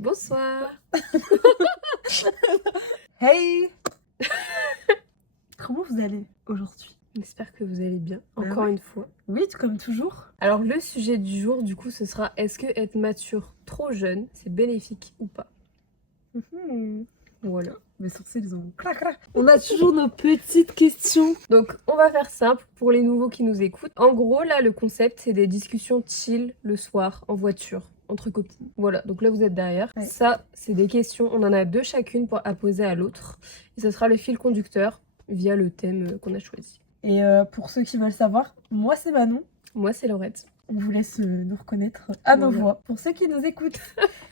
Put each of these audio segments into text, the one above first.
Bonsoir. Hey. Comment vous allez aujourd'hui? J'espère que vous allez bien, encore ouais. une fois. Oui, comme toujours. Alors le sujet du jour, du coup, ce sera est-ce que être mature trop jeune, c'est bénéfique ou pas? Voilà. Mes sourcils, ils ont clac clac. On a toujours nos petites questions. Donc on va faire simple pour les nouveaux qui nous écoutent. En gros, là, le concept, c'est des discussions chill le soir, en voiture, entre copines. Voilà, donc là, vous êtes derrière. Ouais. Ça, c'est des questions, on en a deux chacune à poser à l'autre. Et ce sera le fil conducteur via le thème qu'on a choisi. Et pour ceux qui veulent savoir, moi c'est Manon. Moi, c'est Laurette. On vous laisse nous reconnaître à nos Voilà. voix. Pour ceux qui nous écoutent,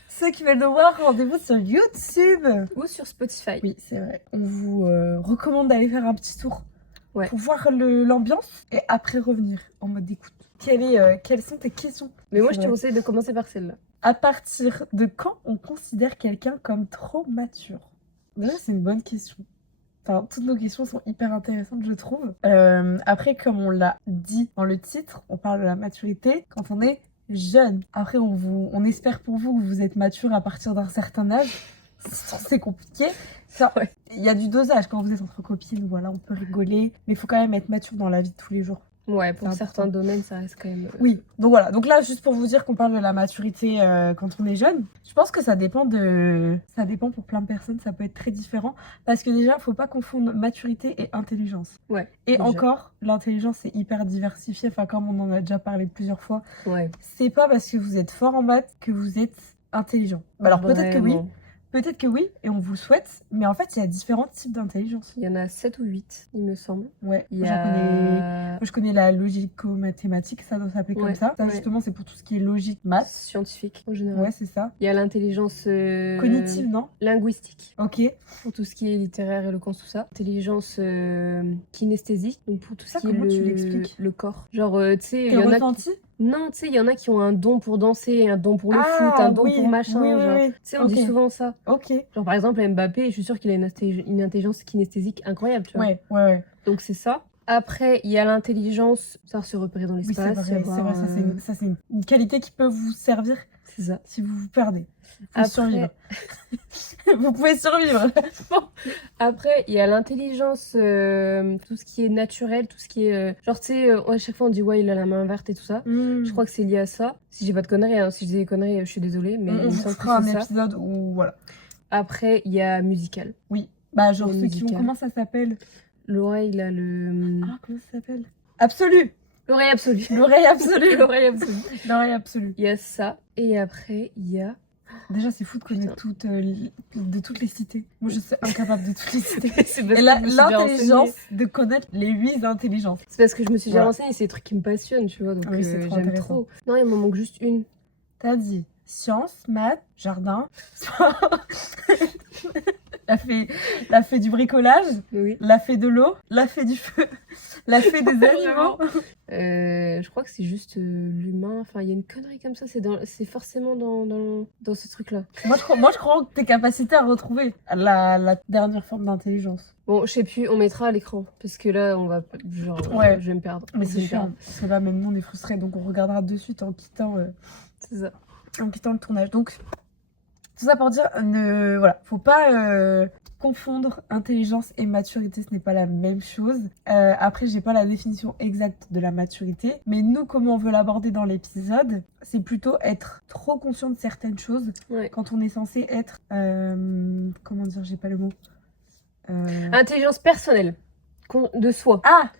ceux qui veulent nous voir, rendez-vous sur YouTube. Ou sur Spotify. Oui, c'est vrai. On vous recommande d'aller faire un petit tour pour voir l'ambiance et après revenir en mode écoute. Quelles sont tes questions? Mais moi, je te conseille de commencer par celle-là. À partir de quand on considère quelqu'un comme trop mature? Déjà, c'est une bonne question. Enfin, toutes nos questions sont hyper intéressantes, je trouve. Après, comme on l'a dit dans le titre, on parle de la maturité quand on est jeune. Après, on espère pour vous que vous êtes mature à partir d'un certain âge. C'est compliqué. Ouais. Il y a du dosage quand vous êtes entre copines, voilà, on peut rigoler. Mais il faut quand même être mature dans la vie de tous les jours. Ouais, pour C'est certains important. domaines, ça reste quand même... Oui, donc voilà. Donc là, juste pour vous dire qu'on parle de la maturité quand on est jeune, je pense que ça dépend pour plein de personnes, ça peut être très différent. Parce que déjà, faut pas confondre maturité et intelligence. Ouais. Et déjà. encore, l'intelligence c'est hyper diversifié, enfin comme on en a déjà parlé plusieurs fois. Ouais. C'est pas parce que vous êtes fort en maths que vous êtes intelligent. Alors peut-être que oui. Vraiment. Peut-être que oui, et on vous le souhaite, mais en fait, il y a différents types d'intelligence. Il y en a 7 ou 8, il me semble. Ouais, Il y moi a... je connais la logico-mathématique, ça doit s'appeler comme ça. Ça, ouais. justement, c'est pour tout ce qui est logique, maths. Scientifique, en général. Ouais, c'est ça. Il y a l'intelligence... Cognitive, non? Linguistique. Ok. Pour tout ce qui est littéraire, éloquence, tout ça. Intelligence kinesthésique, donc pour tout ce Ça, qui est comment tu l'expliques? le corps. Genre, tu sais, il Tes y en a... ressentis? Non, tu sais, il y en a qui ont un don pour danser, un don pour le foot, un don oui, pour machin. oui, genre. oui. Tu sais, on dit souvent ça. Ok. Genre, par exemple, Mbappé, je suis sûre qu'il a une intelligence kinesthésique incroyable, tu vois. Ouais. Donc, c'est ça. Après, il y a l'intelligence, savoir se repérer dans Oui, l'espace. c'est vrai, ça c'est une qualité qui peut vous servir C'est ça. si vous vous perdez. Vous pouvez Après... survivre. Vous pouvez survivre. Après, il y a l'intelligence, tout ce qui est naturel, tout ce qui est... genre, tu sais, à chaque fois, on dit, ouais, il a la main verte et tout ça. Je crois que c'est lié à ça. Si j'ai pas de conneries, hein, si je dis des conneries, je suis désolée, mais il me on semble que fera un c'est ça. épisode où, voilà. Après, il y a musical. Oui, bah genre ceux qui ont... musical. Comment ça s'appelle? L'oreille, là, le... Ah, comment ça s'appelle? Absolu. L'oreille absolue. L'oreille absolue. L'oreille absolue. L'oreille absolue. Il y a ça. Et après, il y a... Déjà, c'est fou de connaître de toutes les cités. Moi, je suis incapable de toutes les cités. C'est parce Et que je me suis bien l'intelligence renseignée. de connaître les 8 intelligences. C'est parce que je me suis déjà Voilà. renseignée, c'est des trucs qui me passionnent, tu vois, donc Oui, c'est trop j'aime intéressant. trop. Non, il me manque juste une. T'as dit sciences, maths, jardin, la fée du bricolage, Oui. la fée de l'eau, la fée du feu, la fée des animaux. Je crois que c'est juste l'humain. Enfin, il y a une connerie comme ça. C'est forcément dans ce truc-là. Moi, je crois que t'es capacité à retrouver la dernière forme d'intelligence. Bon, je sais plus, on mettra à l'écran. Parce que là, on va... Genre, Ouais. je vais me perdre. Mais Je vais c'est me chiant. perdre. Parce que là, même nous, on est frustrés. Donc, on regardera de suite en quittant C'est ça. le tournage. Donc, tout ça pour dire, voilà, faut pas confondre intelligence et maturité, ce n'est pas la même chose. Après, j'ai pas la définition exacte de la maturité, mais nous, comment on veut l'aborder dans l'épisode, c'est plutôt être trop conscient de certaines choses quand on est censé être, comment dire, j'ai pas le mot. Intelligence personnelle. De soi. Ah,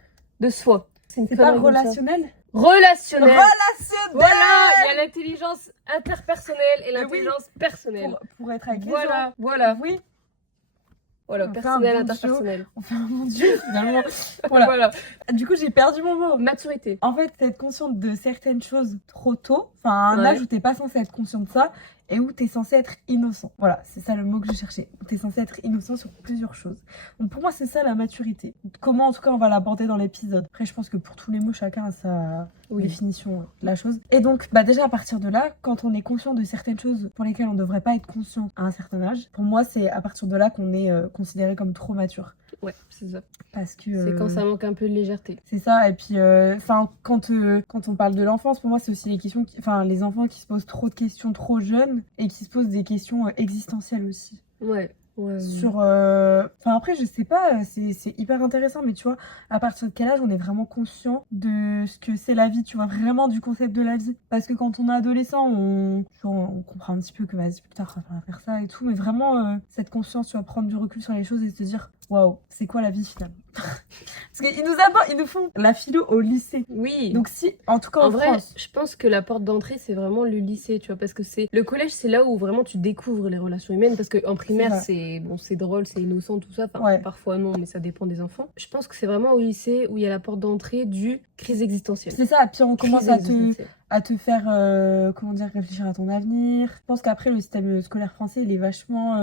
De soi. c'est pas relationnel? Relationnel. Relationnel. Voilà, il y a l'intelligence interpersonnelle et l'intelligence personnelle. Pour être avec les gens. Voilà. Oui. Voilà, On fait personnel, un bon interpersonnel. On fait un bon Dieu, finalement. Voilà. Du coup, j'ai perdu mon mot. Maturité. En fait, c'est être consciente de certaines choses trop tôt. Enfin, à un Ouais. âge où t'es pas censé être conscient de ça et où t'es censé être innocent. Voilà, c'est ça le mot que je cherchais. T'es censé être innocent sur plusieurs choses. Donc pour moi, c'est ça la maturité. Comment, en tout cas, on va l'aborder dans l'épisode. Après, je pense que pour tous les mots, chacun a Oui. définition de la chose. Et donc, bah déjà à partir de là, quand on est conscient de certaines choses pour lesquelles on ne devrait pas être conscient à un certain âge, pour moi, c'est à partir de là qu'on est considéré comme trop mature. Ouais, c'est ça. Parce que C'est quand ça manque un peu de légèreté. c'est ça. Et puis, quand on parle de l'enfance, pour moi, c'est aussi les enfants qui se posent trop de questions trop jeunes et qui se posent des questions existentielles aussi. Ouais. Sur après je sais pas, c'est hyper intéressant, mais tu vois, à partir de quel âge on est vraiment conscient de ce que c'est la vie, tu vois, vraiment du concept de la vie. Parce que quand on est adolescent, on comprend un petit peu que vas-y plus tard on va faire ça et tout, mais vraiment cette conscience, tu vas prendre du recul sur les choses et se dire waouh, c'est quoi la vie finalement. Parce qu'ils nous font la philo au lycée. Oui. Donc si, en tout cas en en vrai, France. je pense que la porte d'entrée, c'est vraiment le lycée, tu vois, parce que c'est le collège, c'est là où vraiment tu découvres les relations humaines, parce que en primaire, c'est drôle, c'est innocent, tout ça. Enfin, Ouais. parfois non, mais ça dépend des enfants. Je pense que c'est vraiment au lycée où il y a la porte d'entrée du crise existentielle. C'est ça, puis on commence à te faire réfléchir à ton avenir. Je pense qu'après le système scolaire français il est vachement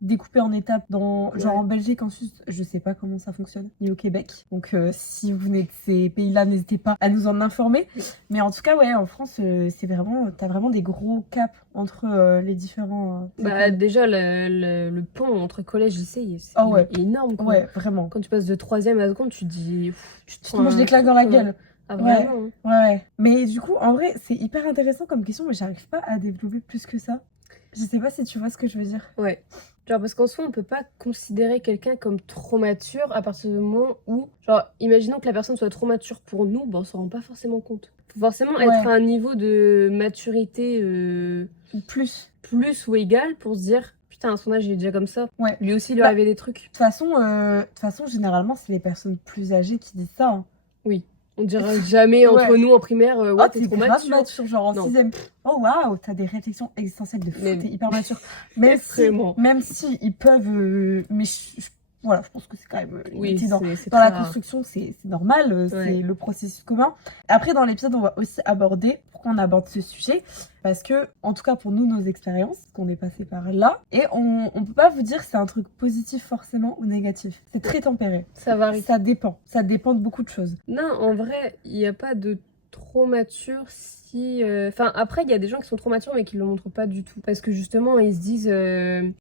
découpé en étapes genre en Belgique, en Suisse, je sais pas comment ça fonctionne, ni au Québec. Donc si vous venez de ces pays-là, n'hésitez pas à nous en informer. Oui. Mais en tout cas ouais, en France t'as vraiment des gros caps entre les différents déjà le pont entre collège et lycée, c'est énorme quoi. Ouais, vraiment. Quand tu passes de 3e à seconde, tu te dis tu te manges des claques dans la gueule. Ah, vraiment ouais. Mais du coup, en vrai, c'est hyper intéressant comme question, mais j'arrive pas à développer plus que ça. Je sais pas si tu vois ce que je veux dire. Ouais. Genre, parce qu'en soi, on peut pas considérer quelqu'un comme trop mature à partir du moment où, genre, imaginons que la personne soit trop mature pour nous, on s'en rend pas forcément compte. Faut forcément être à un niveau de maturité plus ou égal pour se dire putain, à son âge, il est déjà comme ça. Ouais. Lui aussi, il lui arrivait des trucs. De toute façon, généralement, c'est les personnes plus âgées qui disent ça. Hein. Oui. On dira jamais entre nous en primaire, t'es trop mature. Genre en 6ème. Oh waouh, t'as des réflexions existentielles de fou, t'es hyper mature. Même si ils peuvent. Voilà, je pense que c'est quand même. Dans la construction, c'est normal, c'est le processus commun. Après, dans l'épisode, on va aussi aborder pourquoi on aborde ce sujet. Parce que, en tout cas pour nous, nos expériences, qu'on est passé par là, et on peut pas vous dire que c'est un truc positif forcément ou négatif. C'est très tempéré. Ça varie. Ça dépend de beaucoup de choses. Non, en vrai, il n'y a pas de trop mature si... Enfin, après, il y a des gens qui sont trop matures mais qui le montrent pas du tout. Parce que justement, ils se disent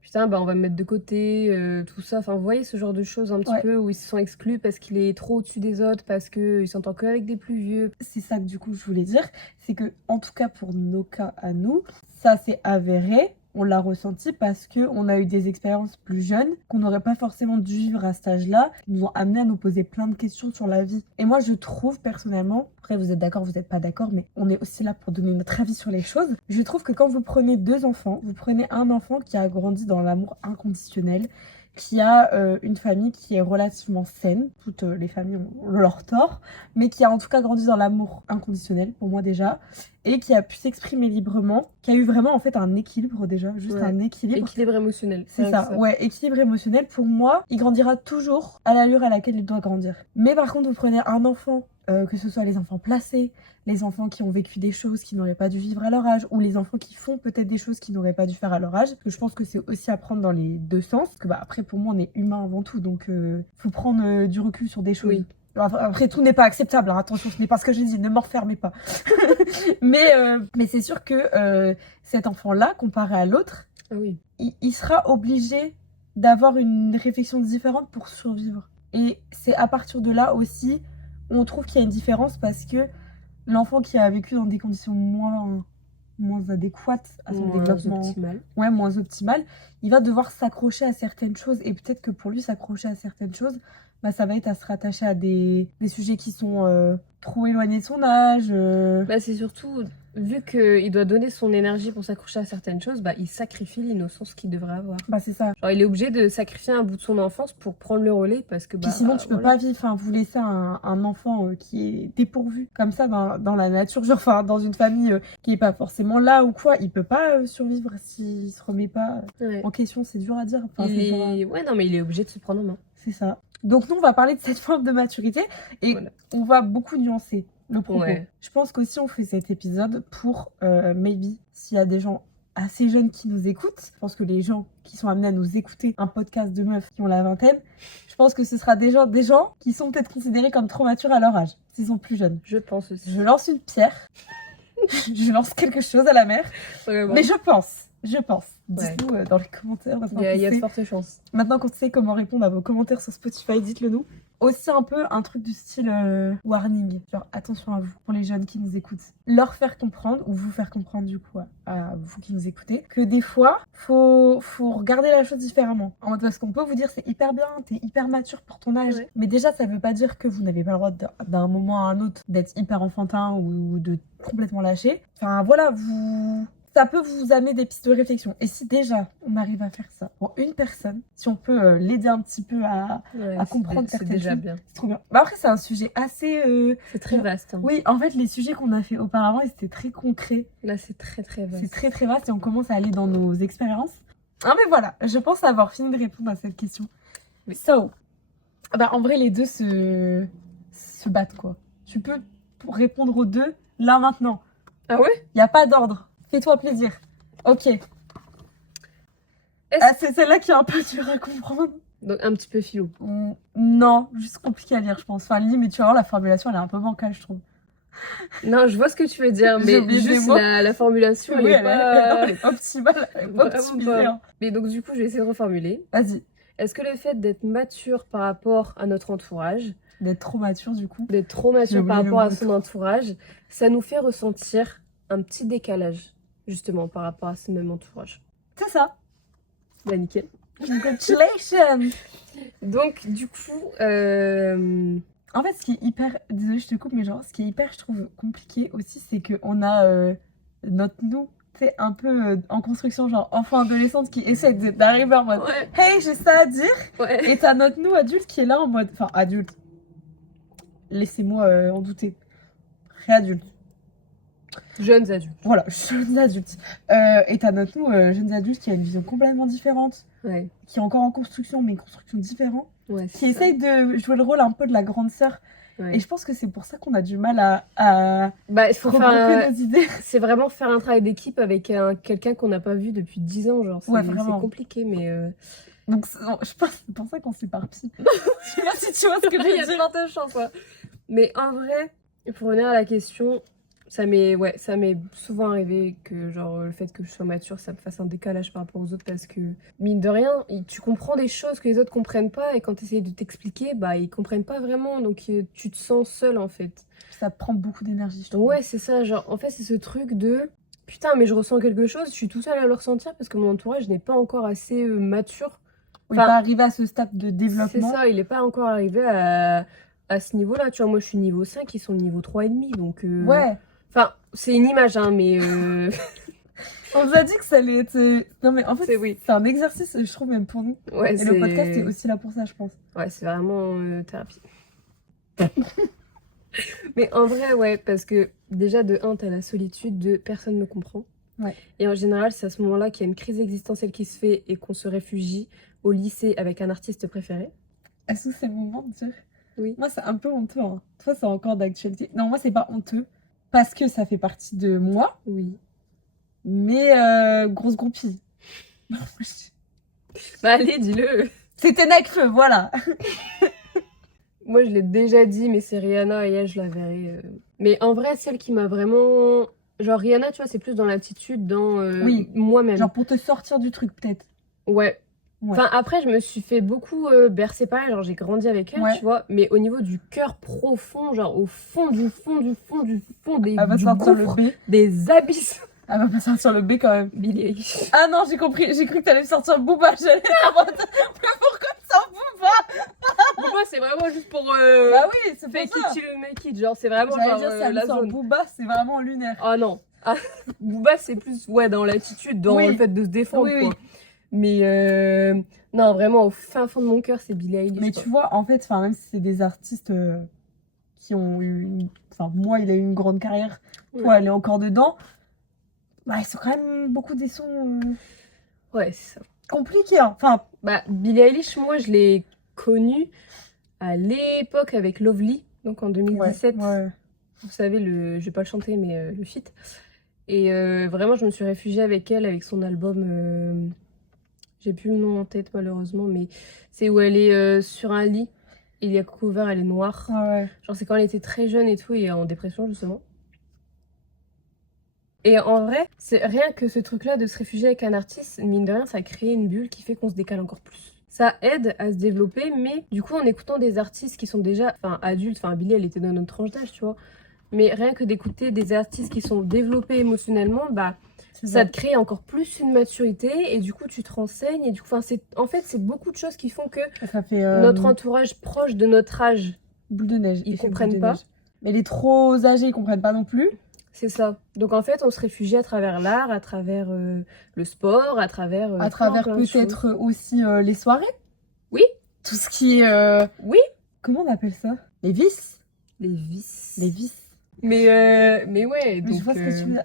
putain, on va me mettre de côté, tout ça. Enfin, vous voyez ce genre de choses un petit peu où ils se sont exclus parce qu'il est trop au-dessus des autres, parce qu'il s'entend que avec des plus vieux. C'est ça que du coup je voulais dire, c'est que en tout cas pour nos cas à nous, ça s'est avéré. On l'a ressenti parce qu'on a eu des expériences plus jeunes qu'on n'aurait pas forcément dû vivre à cet âge-là, qui nous ont amené à nous poser plein de questions sur la vie. Et moi, je trouve personnellement, après vous êtes d'accord, vous n'êtes pas d'accord, mais on est aussi là pour donner notre avis sur les choses. Je trouve que quand vous prenez 2 enfants, vous prenez un enfant qui a grandi dans l'amour inconditionnel, qui a une famille qui est relativement saine, toutes les familles ont leur tort, mais qui a en tout cas grandi dans l'amour inconditionnel, pour moi déjà, et qui a pu s'exprimer librement, qui a eu vraiment en fait un équilibre déjà, juste un équilibre. Équilibre émotionnel. C'est ça, équilibre émotionnel. Pour moi, il grandira toujours à l'allure à laquelle il doit grandir. Mais par contre, vous prenez un enfant, que ce soit les enfants placés, les enfants qui ont vécu des choses qu'ils n'auraient pas dû vivre à leur âge, ou les enfants qui font peut-être des choses qu'ils n'auraient pas dû faire à leur âge, parce que je pense que c'est aussi à prendre dans les deux sens, parce que après pour moi on est humain avant tout, donc faut prendre du recul sur des choses. Oui. Après tout n'est pas acceptable, hein. Attention, ce n'est pas ce que j'ai dit, ne m'en refermez pas. mais c'est sûr que cet enfant-là, comparé à l'autre, il sera obligé d'avoir une réflexion différente pour survivre. Et c'est à partir de là aussi où on trouve qu'il y a une différence, parce que l'enfant qui a vécu dans des conditions moins adéquates à son développement, moins optimales, il va devoir s'accrocher à certaines choses, et peut-être que pour lui s'accrocher à certaines choses, ça va être à se rattacher à des sujets qui sont trop éloignés de son âge. C'est surtout, vu qu'il doit donner son énergie pour s'accrocher à certaines choses, il sacrifie l'innocence qu'il devrait avoir. C'est ça. Genre, il est obligé de sacrifier un bout de son enfance pour prendre le relais, parce que puis sinon tu peux pas vivre, vous laissez un enfant qui est dépourvu comme ça dans la nature, genre dans une famille qui est pas forcément là ou quoi, il peut pas survivre s'il se remet pas en question. C'est dur à dire. Mais il est obligé de se prendre en main. C'est ça. Donc nous on va parler de cette forme de maturité, et on va beaucoup nuancer le propos. Je pense qu'aussi on fait cet épisode pour maybe s'il y a des gens assez jeunes qui nous écoutent, je pense que les gens qui sont amenés à nous écouter un podcast de meufs qui ont la vingtaine, je pense que ce sera des gens qui sont peut-être considérés comme trop matures à leur âge, s'ils sont plus jeunes. Je pense aussi. Je lance une pierre, je lance quelque chose à la mer, Vraiment. mais je pense. Dites-nous dans les commentaires. Il y a de fortes chances. Maintenant qu'on sait comment répondre à vos commentaires sur Spotify, dites-le nous. Aussi un peu un truc du style warning, genre attention à vous, pour les jeunes qui nous écoutent. Leur faire comprendre, ou vous faire comprendre du coup à vous qui nous écoutez, que des fois, faut regarder la chose différemment. En mode, parce qu'on peut vous dire c'est hyper bien, t'es hyper mature pour ton âge. Ouais. Mais déjà, ça veut pas dire que vous n'avez pas le droit d'un moment à un autre d'être hyper enfantin ou de complètement lâcher. Enfin voilà, ça peut vous amener des pistes de réflexion. Et si déjà on arrive à faire ça pour une personne, si on peut l'aider un petit peu à comprendre certaines choses, c'est déjà choses, bien. c'est trop bien. Bah après, c'est un sujet assez. C'est très vaste. Hein. Oui, en fait, les sujets qu'on a fait auparavant, c'était très concret. Là, c'est très très vaste. C'est très très vaste et on commence à aller dans nos expériences. Ah, mais voilà, je pense avoir fini de répondre à cette question. Oui. So, bah en vrai, les deux se battent quoi. Tu peux répondre aux deux là maintenant. Ah ouais? Il n'y a pas d'ordre. Fais-toi plaisir. Ok. C'est celle-là qui est un peu dure à comprendre. Donc un petit peu philo. Non, juste compliqué à lire, je pense. Enfin, mais tu vas voir, la formulation, elle est un peu bancale, je trouve. Non, je vois ce que tu veux dire, mais juste la formulation, oui, elle est pas optimale. Elle est pas optimisée. Hein. Mais donc du coup, je vais essayer de reformuler. Vas-y. Est-ce que le fait d'être mature par rapport à notre entourage, d'être trop mature du coup, d'être trop mature par rapport à son entourage, ça nous fait ressentir un petit décalage, justement, par rapport à ce même entourage? C'est ça. Bah nickel. Congratulations. Donc du coup, en fait, ce qui est hyper, désolée je te coupe, mais genre, ce qui est hyper, je trouve, compliqué aussi, c'est qu'on a notre nous, tu sais, un peu en construction, genre enfant adolescente qui essaie d'arriver en mode hey, j'ai ça à dire. Et t'as notre nous adulte qui est là en mode, enfin adulte, laissez-moi en douter, réadulte. Jeunes adultes. Voilà, jeunes adultes. Et t'as notre nous, jeunes adultes, qui a une vision complètement différente, qui est encore en construction, mais une construction différente, qui essaye de jouer le rôle un peu de la grande sœur. Et je pense que c'est pour ça qu'on a du mal à il faut regrouper nos idées. C'est vraiment faire un travail d'équipe avec quelqu'un qu'on n'a pas vu depuis 10 ans, genre. C'est compliqué, mais... Donc, je pense que c'est pour ça qu'on s'éparpille. Je sais pas si tu vois ce que je veux dire. Il y a plein de chance, Mais en vrai, pour revenir à la question... Ça m'est souvent arrivé que genre le fait que je sois mature, ça me fasse un décalage par rapport aux autres parce que mine de rien, tu comprends des choses que les autres comprennent pas et quand tu essayes de t'expliquer, bah ils comprennent pas vraiment donc tu te sens seule en fait. Ça prend beaucoup d'énergie, je trouve. Ouais, c'est ça, genre en fait c'est ce truc de putain mais je ressens quelque chose, je suis tout seule à le ressentir parce que mon entourage n'est pas encore assez mature. Il n'est pas arrivé à ce stade de développement. C'est ça, il n'est pas encore arrivé à ce niveau-là, tu vois, moi je suis niveau 5, ils sont niveau 3,5 donc... Ouais. Enfin, c'est une image, hein, mais... On nous a dit que ça allait être... Non, mais en fait, c'est un exercice, je trouve, même pour nous. Ouais, et le podcast est aussi là pour ça, je pense. Ouais, c'est vraiment thérapie. Mais en vrai, ouais, parce que déjà, de 1, t'as la solitude, de personne ne me comprend. Ouais. Et en général, c'est à ce moment-là qu'il y a une crise existentielle qui se fait et qu'on se réfugie au lycée avec un artiste préféré. Est-ce que c'est le moment de dire? Oui. Moi, c'est un peu honteux. Hein. Toi, c'est encore d'actualité. Non, moi, c'est pas honteux. Parce que ça fait partie de moi. Oui. Mais grosse groupie. Bah allez, dis-le. C'était Nekfeu, voilà. Moi, je l'ai déjà dit, mais c'est Rihanna et elle, je la verrai. Mais en vrai, celle qui m'a vraiment... Genre Rihanna, tu vois, c'est plus dans l'attitude, dans moi-même. Genre pour te sortir du truc, peut-être. Ouais. Enfin, après, je me suis fait beaucoup bercer par elle, genre j'ai grandi avec elle, tu vois, mais au niveau du cœur profond, genre au fond du fond des, elle va du sortir gouffre, le B. des abysses. Elle va pas sortir le B quand même. Billie Eilish. Ah non, j'ai compris, j'ai cru que t'allais sortir Booba, j'allais en mode, mais pourquoi tu sors Booba? Booba, c'est vraiment juste pour... Bah oui, c'est fake pour ça. it till you make it, genre c'est vraiment j'allais genre dire, ça la zone. Booba, c'est vraiment lunaire. Ah non. Ah, Booba, c'est plus, dans l'attitude, dans le fait de se défendre, quoi. Mais non, vraiment, au fin fond de mon cœur, c'est Billie Eilish. Mais tu vois, en fait, même si c'est des artistes qui ont eu... Enfin, moi, il a eu une grande carrière. Toi, elle est encore dedans. Bah, ils sont quand même beaucoup des sons... Ouais, c'est ça. Compliqués, hein. Enfin... Bah, Billie Eilish, moi, je l'ai connue à l'époque avec Lovely, donc en 2017. Ouais. Vous savez, je vais pas le chanter, mais le feat. Et vraiment, je me suis réfugiée avec elle, avec son album. J'ai plus le nom en tête, malheureusement, mais c'est où elle est sur un lit. Il y a couvert, elle est noire. Ah ouais. Genre, c'est quand elle était très jeune et tout, et en dépression, justement. Et en vrai, c'est rien que ce truc-là de se réfugier avec un artiste, mine de rien, ça a créé une bulle qui fait qu'on se décale encore plus. Ça aide à se développer, mais du coup, en écoutant des artistes qui sont déjà adultes, Billie, elle était dans notre tranche d'âge, tu vois. Mais rien que d'écouter des artistes qui sont développés émotionnellement, ça te crée encore plus une maturité et du coup tu te renseignes et du coup c'est beaucoup de choses qui font que ça fait, notre entourage proche de notre âge, boule de neige, ils comprennent pas. Mais les trop âgés, ils comprennent pas non plus. C'est ça. Donc en fait, on se réfugie à travers l'art, à travers le sport, à travers peut-être aussi les soirées. Oui. Tout ce qui est oui. Comment on appelle ça? Les vices. Les vices. Les vices. Mais ouais, donc... Je vois ce que tu veux dire.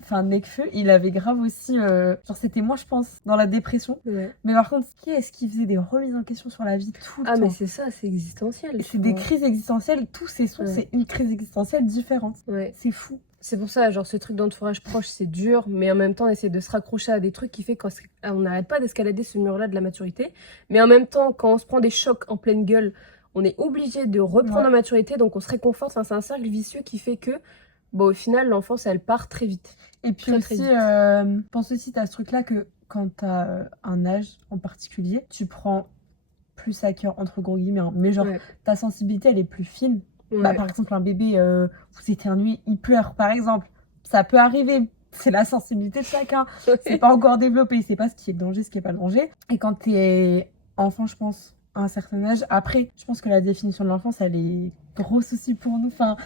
Enfin, Nekfeu, il avait grave aussi... Genre, c'était moi, je pense, dans la dépression. Ouais. Mais par contre, qui est-ce qui faisait des remises en question sur la vie tout le temps? Ah, mais c'est ça, c'est existentiel. C'est des crises existentielles. Tous ces sons, c'est une crise existentielle différente. Ouais. C'est fou. C'est pour ça, genre, ce truc d'entourage proche, c'est dur, mais en même temps, on essaie de se raccrocher à des trucs qui fait qu'on n'arrête pas d'escalader ce mur-là de la maturité. Mais en même temps, quand on se prend des chocs en pleine gueule, on est obligé de reprendre la maturité, donc on se réconforte. Enfin, c'est un cercle vicieux qui fait que, au final, l'enfance, elle part très vite. Et puis très, aussi, pense aussi, t'as ce truc-là que quand t'as un âge en particulier, tu prends plus à cœur, entre gros guillemets, hein, mais genre, ta sensibilité, elle est plus fine. Par exemple, un bébé, vous éternuez, il pleure, par exemple. Ça peut arriver. C'est la sensibilité de chacun. C'est pas encore développé. Il sait pas ce qui est le danger, ce qui est pas le danger. Et quand t'es enfant, je pense, à un certain âge, après, je pense que la définition de l'enfance, elle est grosse aussi pour nous. Enfin,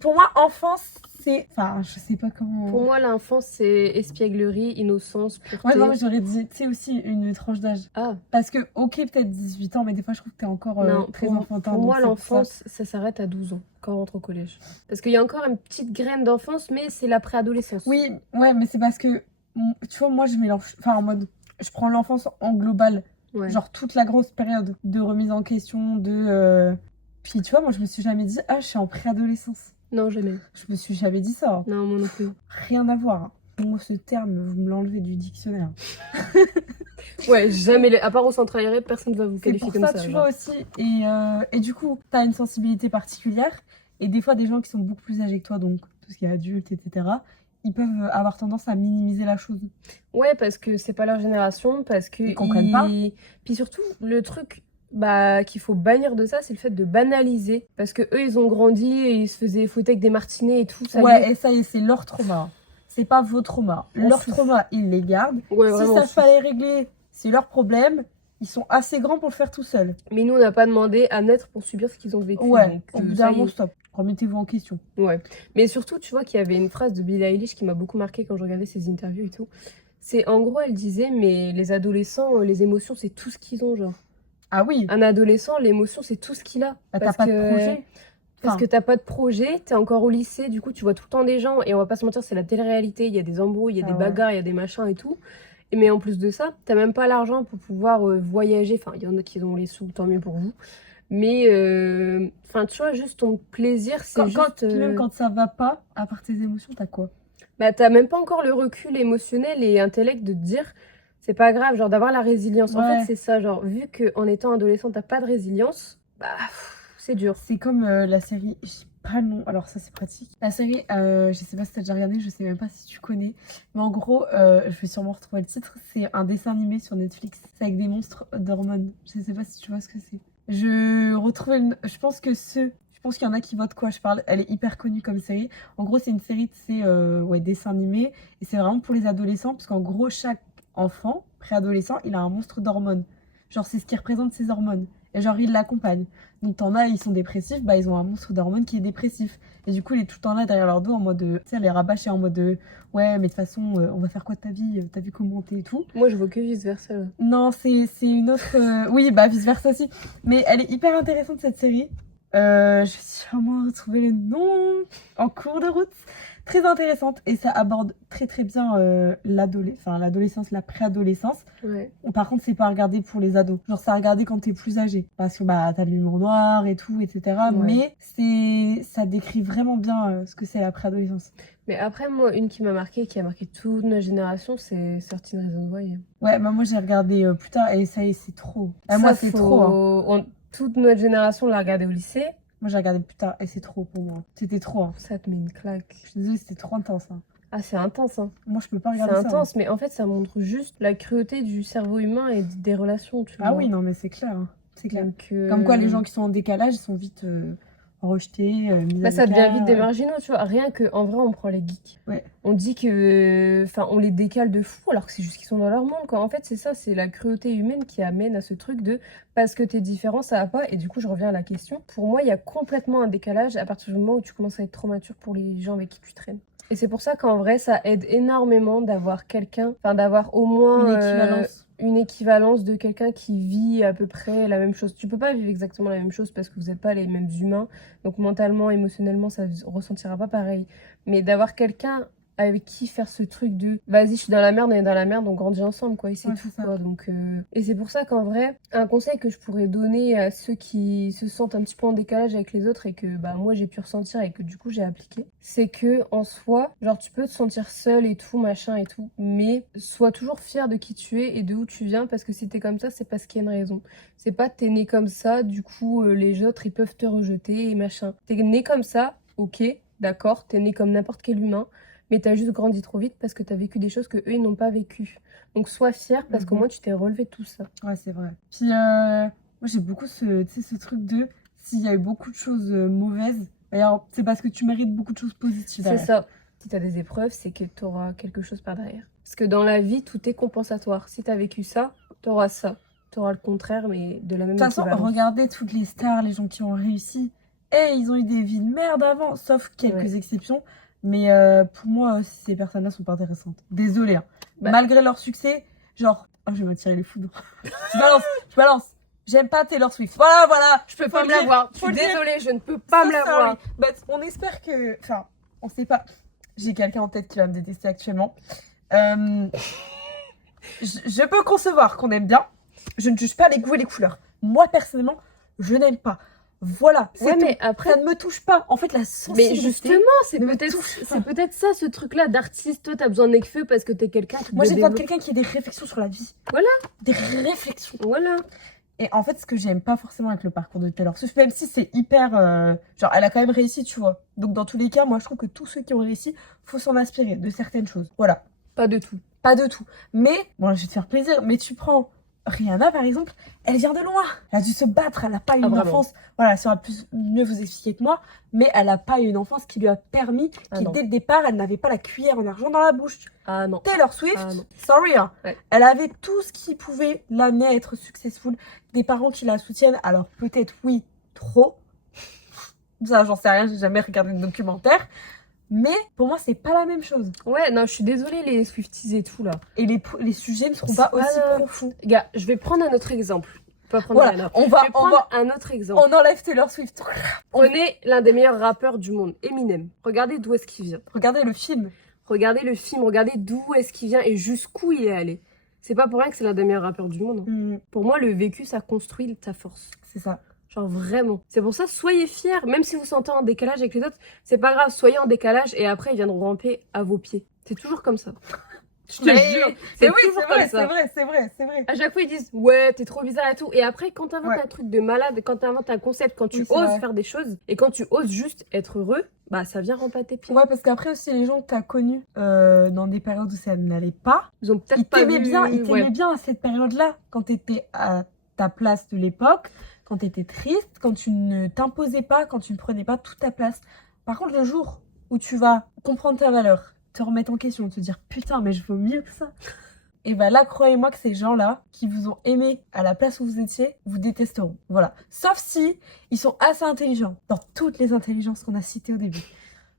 pour moi, enfance, c'est... Enfin, je sais pas comment... Pour moi, l'enfance, c'est espièglerie, innocence, pureté. Ouais, non, mais j'aurais dit, tu sais, aussi une tranche d'âge. Ah. Parce que, ok, peut-être 18 ans, mais des fois, je trouve que t'es encore très enfantin. Pour moi, l'enfance, ça s'arrête à 12 ans, quand on rentre au collège. Parce qu'il y a encore une petite graine d'enfance, mais c'est la préadolescence. Oui, ouais, mais c'est parce que, tu vois, moi, je mélange... Enfin, en mode, je prends l'enfance en global. Ouais. Genre toute la grosse période de remise en question, de... Puis tu vois, moi je me suis jamais dit, ah je suis en préadolescence. Non, jamais. Je me suis jamais dit ça. Non, moi non plus. Rien à voir. Moi ce terme, vous me l'enlevez du dictionnaire. Ouais, jamais. À part au centre aéré, personne ne va vous qualifier comme ça. C'est pour ça, tu vois aussi. Et du coup, t'as une sensibilité particulière. Et des fois, des gens qui sont beaucoup plus âgés que toi, donc tout ce qui est adulte, etc., ils peuvent avoir tendance à minimiser la chose. Ouais, parce que c'est pas leur génération, parce que ils comprennent pas. Puis surtout, le truc qu'il faut bannir de ça, c'est le fait de banaliser. Parce que eux, ils ont grandi et ils se faisaient fouetter avec des martinets et tout. Et ça y est, c'est leur trauma. C'est pas vos traumas. Leur trauma, ils les gardent. Ouais, si ça fallait régler, c'est leur problème. Ils sont assez grands pour le faire tout seuls. Mais nous, on n'a pas demandé à naître pour subir ce qu'ils ont vécu. Ouais, au bout d'un moment, stop. Remettez-vous en question. Ouais. Mais surtout, tu vois qu'il y avait une phrase de Billie Eilish qui m'a beaucoup marquée quand je regardais ses interviews et tout. C'est en gros, elle disait, mais les adolescents, les émotions, c'est tout ce qu'ils ont, genre. Ah oui. Un adolescent, l'émotion, c'est tout ce qu'il a. T'as pas de projet. Parce que t'as pas de projet, t'es encore au lycée, du coup, tu vois tout le temps des gens. Et on va pas se mentir, c'est la télé-réalité. Il y a des embrouilles, il y a des bagarres, il y a des machins et tout. Mais en plus de ça, t'as même pas l'argent pour pouvoir voyager. Enfin, il y en a qui ont les sous, tant mieux pour vous. Mais, tu vois, juste ton plaisir, c'est juste... Même quand ça va pas, à part tes émotions, t'as quoi? T'as même pas encore le recul émotionnel et intellect de te dire, c'est pas grave, genre d'avoir la résilience. En fait, c'est ça, genre, vu qu'en étant adolescent, t'as pas de résilience, c'est dur. C'est comme la série, je sais pas le nom, alors ça c'est pratique. La série, je sais pas si t'as déjà regardé, je sais même pas si tu connais. Mais en gros, je vais sûrement retrouver le titre, c'est un dessin animé sur Netflix. C'est avec des monstres d'hormones. Je sais pas si tu vois ce que c'est. Je pense qu'il y en a qui voient de quoi je parle. Elle est hyper connue comme série. En gros, c'est une série de dessin animé. Et c'est vraiment pour les adolescents. Parce qu'en gros, chaque enfant, préadolescent, il a un monstre d'hormones. Genre, c'est ce qui représente ses hormones. Et genre, il l'accompagne. Donc, t'en as, ils sont dépressifs. Ils ont un monstre d'hormones qui est dépressif. Et du coup, il est tout le temps là derrière leur dos en mode... Tu sais, les rabâcher en mode... ouais, mais de toute façon, on va faire quoi de ta vie? T'as vu comment t'es et tout. Moi, je vois que vice-versa. Non, c'est une autre... oui, vice-versa aussi. Mais elle est hyper intéressante, cette série. Je vais sûrement retrouver le nom en cours de route. Très intéressante et ça aborde très très bien l'adolescence, la préadolescence. Ouais. Par contre, c'est pas à regarder pour les ados. Genre, c'est à regarder quand t'es plus âgé. Parce que bah, t'as l'humour noir et tout, etc. Ouais. Mais ça décrit vraiment bien ce que c'est la préadolescence. Mais après, moi, une qui m'a marqué, qui a marqué toute notre génération, c'est 13 Reasons Why. Ouais, bah moi j'ai regardé plus tard et ça y est, c'est trop. Moi, c'est trop. Hein. Toute notre génération l'a regardé au lycée. Moi j'ai regardé plus tard et c'est trop pour moi. C'était trop. Hein. Ça te met une claque. Je suis désolée, c'était trop intense. Hein. Ah, c'est intense, hein. Moi, je peux pas regarder C'est ça. intense, mais en fait, ça montre juste la cruauté du cerveau humain et des relations, tu vois. Ah oui, non, mais c'est clair. Hein. C'est clair. Donc, Comme quoi, les gens qui sont en décalage, ils sont vite rejetés, mis à ça devient l'écart. vite des marginaux, tu vois. Rien que, en vrai, on prend les geeks. Ouais. On dit que, enfin, on les décale de fou, alors que c'est juste qu'ils sont dans leur monde, quoi. En fait, c'est ça, c'est la cruauté humaine qui amène à ce truc de parce que t'es différent, ça va pas. Et du coup, je reviens à la question. Pour moi, il y a complètement un décalage à partir du moment où tu commences à être trop mature pour les gens avec qui tu traînes. Et c'est pour ça qu'en vrai, ça aide énormément d'avoir quelqu'un, enfin, d'avoir au moins une équivalence de quelqu'un qui vit à peu près la même chose. Tu peux pas vivre exactement la même chose parce que vous n'êtes pas les mêmes humains. Donc mentalement, émotionnellement, ça ressentira pas pareil. Mais d'avoir quelqu'un avec qui faire ce truc de vas-y, je suis dans la merde, on est dans la merde, on grandit ensemble, quoi. Et c'est tout, quoi. Donc, et c'est pour ça qu'en vrai, un conseil que je pourrais donner à ceux qui se sentent un petit peu en décalage avec les autres et que bah, moi j'ai pu ressentir et que du coup j'ai appliqué, c'est que en soi, genre tu peux te sentir seul et tout, machin et tout, mais sois toujours fier de qui tu es et de où tu viens parce que si t'es comme ça, c'est parce qu'il y a une raison. C'est pas t'es né comme ça, du coup les autres ils peuvent te rejeter et machin. T'es né comme ça, ok, d'accord, t'es né comme n'importe quel humain. Mais t'as juste grandi trop vite parce que t'as vécu des choses que eux ils n'ont pas vécues. Donc sois fier parce qu'au moins tu t'es relevé de tout ça. Ouais, c'est vrai. Puis moi j'ai beaucoup ce truc de s'il y a eu beaucoup de choses mauvaises, alors c'est parce que tu mérites beaucoup de choses positives. C'est ça. Si t'as des épreuves, c'est que t'auras quelque chose par derrière. Parce que dans la vie, tout est compensatoire. Si t'as vécu ça, t'auras ça. T'auras le contraire, mais de la même De toute façon, regardez toutes les stars, les gens qui ont réussi. Et ils ont eu des vies de merde avant, sauf quelques exceptions. Mais pour moi, ces personnes-là sont pas intéressantes. Désolée. Hein. Bah, malgré leur succès, genre... Oh, je vais me tirer les foudres. je balance. J'aime pas Taylor Swift. Voilà. Je peux pas me l'avoir. Je suis désolée, je ne peux pas me l'avoir. On espère que... Enfin, on sait pas. J'ai quelqu'un en tête qui va me détester actuellement. Je peux concevoir qu'on aime bien. Je ne juge pas les goûts et les couleurs. Moi, personnellement, je n'aime pas. Voilà, mais après ça ne me touche pas. En fait, la sensibilité. Mais justement, c'est peut-être ça, ce truc-là d'artiste. Toi, t'as besoin de Nekfeu parce que t'es quelqu'un qui. Moi, j'ai besoin de quelqu'un qui ait des réflexions sur la vie. Voilà. Des réflexions. Voilà. Et en fait, ce que j'aime pas forcément avec le parcours de Taylor Swift, même si c'est hyper. Genre, elle a quand même réussi, tu vois. Donc, dans tous les cas, moi, je trouve que tous ceux qui ont réussi, faut s'en inspirer de certaines choses. Voilà. Pas de tout. Pas de tout. Mais, bon, je vais te faire plaisir, mais tu prends. Rihanna, par exemple, elle vient de loin. Elle a dû se battre, elle n'a pas eu une enfance. Voilà, elle saura mieux vous expliquer que moi, mais elle n'a pas eu une enfance qui lui a permis, dès le départ, elle n'avait pas la cuillère en argent dans la bouche. Ah non. Taylor Swift, sorry, hein. Ouais. Elle avait tout ce qui pouvait l'amener à être successful. Des parents qui la soutiennent, alors peut-être oui, trop. Ça, j'en sais rien, j'ai jamais regardé de documentaire. Mais pour moi, c'est pas la même chose. Ouais, non, je suis désolée, les Swifties et tout là. Et les sujets ne seront pas aussi profonds. Gars, je vais prendre un autre exemple. Voilà, on va un autre exemple. On enlève Taylor Swift. Prenez l'un des meilleurs rappeurs du monde, Eminem. Regardez d'où est-ce qu'il vient. Regardez le film. Regardez d'où est-ce qu'il vient et jusqu'où il est allé. C'est pas pour rien que c'est l'un des meilleurs rappeurs du monde. Hein. Pour moi, le vécu, ça construit ta force. C'est ça. Genre vraiment. C'est pour ça, soyez fiers. Même si vous vous sentez en décalage avec les autres, c'est pas grave. Soyez en décalage et après, ils viendront ramper à vos pieds. C'est toujours comme ça. Je te jure. C'est vrai. À chaque fois, ils disent ouais, t'es trop bizarre et tout. Et après, quand t'inventes un truc de malade, quand t'inventes un concept, quand tu oses faire des choses et quand tu oses juste être heureux, bah ça vient ramper à tes pieds. Ouais, parce qu'après aussi, les gens que t'as connus dans des périodes où ça n'allait pas, ils ont peut-être pas vu... Ils t'aimaient bien à cette période-là, quand t'étais à ta place de l'époque. Quand tu étais triste, quand tu ne t'imposais pas, quand tu ne prenais pas toute ta place. Par contre, le jour où tu vas comprendre ta valeur, te remettre en question, te dire putain, mais je vaux mieux que ça. Et bah là, croyez-moi que ces gens-là qui vous ont aimé à la place où vous étiez, vous détesteront. Voilà. Sauf si ils sont assez intelligents, dans toutes les intelligences qu'on a citées au début.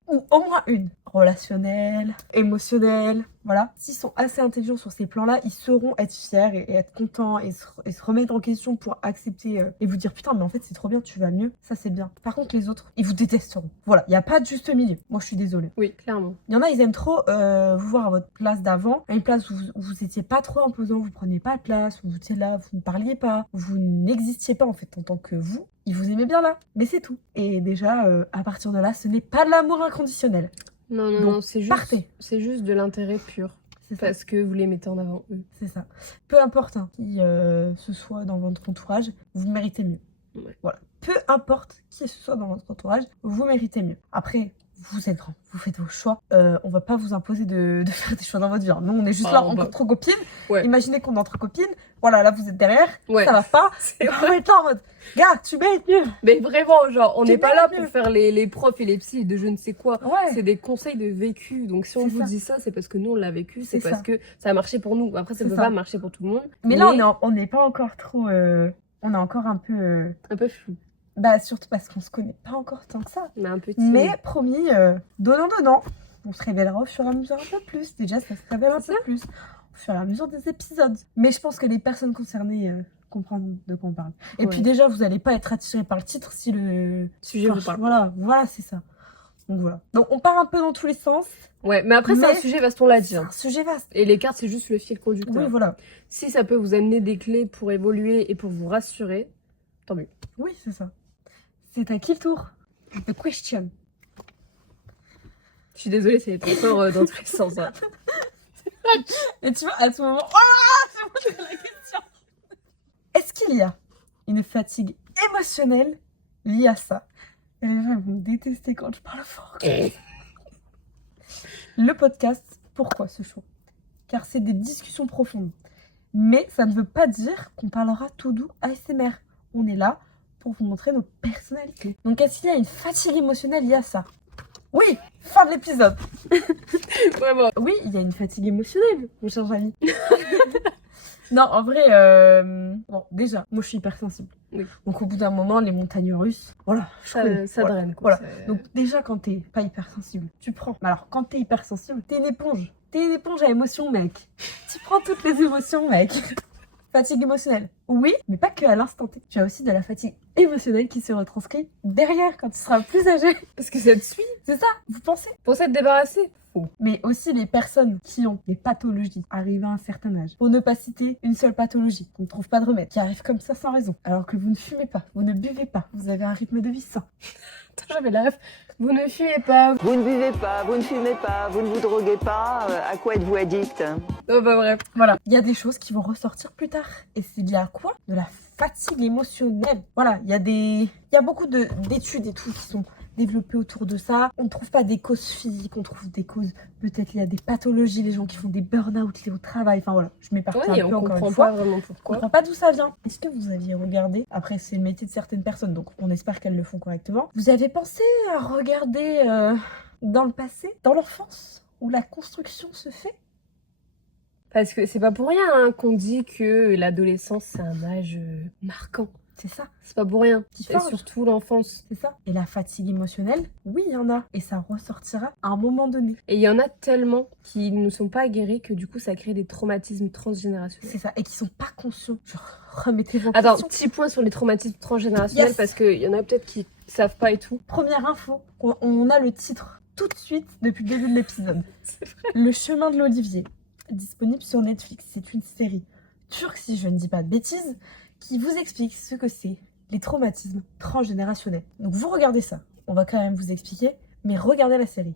ou au moins une, relationnelle, émotionnelle, voilà. S'ils sont assez intelligents sur ces plans-là, ils sauront être fiers et être contents et se remettre en question pour accepter et vous dire putain mais en fait c'est trop bien, tu vas mieux, ça c'est bien. Par contre les autres, ils vous détesteront. Voilà, il n'y a pas de juste milieu. Moi je suis désolée. Oui, clairement. Il y en a, ils aiment trop vous voir à votre place d'avant, à une place où vous étiez pas trop imposant, vous preniez pas de place, où vous étiez là, vous ne parliez pas, vous n'existiez pas en fait en tant que vous. Ils vous aimaient bien là, mais c'est tout. Et déjà, à partir de là, ce n'est pas de l'amour inconditionnel. Non, non, Donc, non, c'est partez. juste de l'intérêt pur. C'est ça. Parce que vous les mettez en avant, eux. C'est ça. Peu importe hein, qui ce soit dans votre entourage, vous méritez mieux. Ouais. Voilà. Peu importe qui ce soit dans votre entourage, vous méritez mieux. Après, vous êtes grand, vous faites vos choix. On va pas vous imposer de faire des choix dans votre vie. Nous, on est juste là entre copines. Ouais. Imaginez qu'on est entre copines. Voilà, là, vous êtes derrière. Ouais. Ça va pas. C'est On va être là en mode, gars, tu mérites mieux. Mais vraiment, genre, on Tu n'est pas là mérites pour mieux. faire les profs et les psys de je ne sais quoi. Ouais. C'est des conseils de vécu. Donc si on C'est vous ça. dit ça, c'est parce que nous, on l'a vécu. C'est C'est parce ça. que ça a marché pour nous. Après, ça C'est peut ça. pas marcher pour tout le monde. Mais là, on n'est pas encore trop. On est encore un peu. Un peu flou. Bah, surtout parce qu'on se connaît pas encore tant que ça. Mais un petit. Mais promis, donnant. On se révélera au fur et à mesure un peu plus. Déjà, ça se révèle un peu plus. Au fur et à mesure des épisodes. Mais je pense que les personnes concernées comprennent de quoi on parle. Et puis déjà, vous n'allez pas être attiré par le titre si le sujet vous parle. Voilà, c'est ça. Donc voilà. Donc on part un peu dans tous les sens. Ouais, mais après, c'est un sujet vaste, on l'a dit. C'est un sujet vaste. Et les cartes, c'est juste le fil conducteur. Oui, voilà. Si ça peut vous amener des clés pour évoluer et pour vous rassurer, tant mieux. Oui, c'est ça. C'est à qui le tour? The question. Je suis désolée, c'est trop fort dans tous les sens. Hein. Et tu vois, à ce moment, oh là, c'est moi la question. Est-ce qu'il y a une fatigue émotionnelle liée à ça? Et les gens ils vont me détester quand je parle fort. Le podcast, pourquoi ce choix? Car c'est des discussions profondes. Mais ça ne veut pas dire qu'on parlera tout doux ASMR. On est là pour vous montrer nos personnalités. Donc est-ce qu'il y a une fatigue émotionnelle liée à ça? Oui, fin de l'épisode. Vraiment. Oui, il y a une fatigue émotionnelle, mon cher ami. Non, en vrai, bon, déjà, moi je suis hypersensible. Oui. Donc au bout d'un moment, les montagnes russes, voilà, Ça voilà. draine quoi. Voilà. Donc déjà, quand t'es pas hypersensible, tu prends. Mais alors, quand t'es hypersensible, t'es une éponge. T'es une éponge à émotions, mec. Tu prends toutes les émotions, mec. Fatigue émotionnelle, oui, mais pas que à l'instant T. Tu as aussi de la fatigue émotionnelle qui se retranscrit derrière quand tu seras plus âgé. Parce que ça te suit. C'est ça, vous pensez? Pour s'être débarrassé. Faux. Mais aussi les personnes qui ont des pathologies arrivées à un certain âge. Pour ne pas citer une seule pathologie, qu'on ne trouve pas de remède, qui arrive comme ça sans raison. Alors que vous ne fumez pas, vous ne buvez pas, vous avez un rythme de vie sain. Attends, j'avais la ref. Vous ne fumez pas. Vous ne buvez pas, vous ne fumez pas, vous ne vous droguez pas, à quoi êtes-vous addict? Oh bah bref. Voilà, il y a des choses qui vont ressortir plus tard. Et c'est lié à quoi? De la fatigue émotionnelle. Voilà, il y a beaucoup d'études et tout qui sont développées autour de ça. On ne trouve pas des causes physiques, on trouve des causes, peut-être il y a des pathologies, les gens qui font des burn-out liés au travail. Enfin voilà, je m'éparpille un peu on encore comprend une fois. pas vraiment On pourquoi. comprend pas d'où ça vient. Est-ce que vous aviez regardé, après c'est le métier de certaines personnes, donc on espère qu'elles le font correctement, vous avez pensé à regarder dans le passé, dans l'enfance, où la construction se fait? Parce que c'est pas pour rien hein, qu'on dit que l'adolescence c'est un âge marquant. C'est ça, C'est pas pour rien. Qui Et forge. surtout l'enfance. c'est ça. Et la fatigue émotionnelle, oui, il y en a. Et ça ressortira à un moment donné. Et il y en a tellement qui ne sont pas guéris que du coup ça crée des traumatismes transgénérationnels. C'est ça. Et qui sont pas conscients. Genre, remettez-vous en Attends, question. petit point sur les traumatismes transgénérationnels Yes. parce qu'il y en a peut-être qui savent pas et tout. Première info, on a le titre tout de suite depuis le début de l'épisode. Le chemin de l'Olivier, disponible sur Netflix. C'est une série turque, si je ne dis pas de bêtises, qui vous explique ce que c'est les traumatismes transgénérationnels. Donc vous regardez ça, on va quand même vous expliquer, mais regardez la série.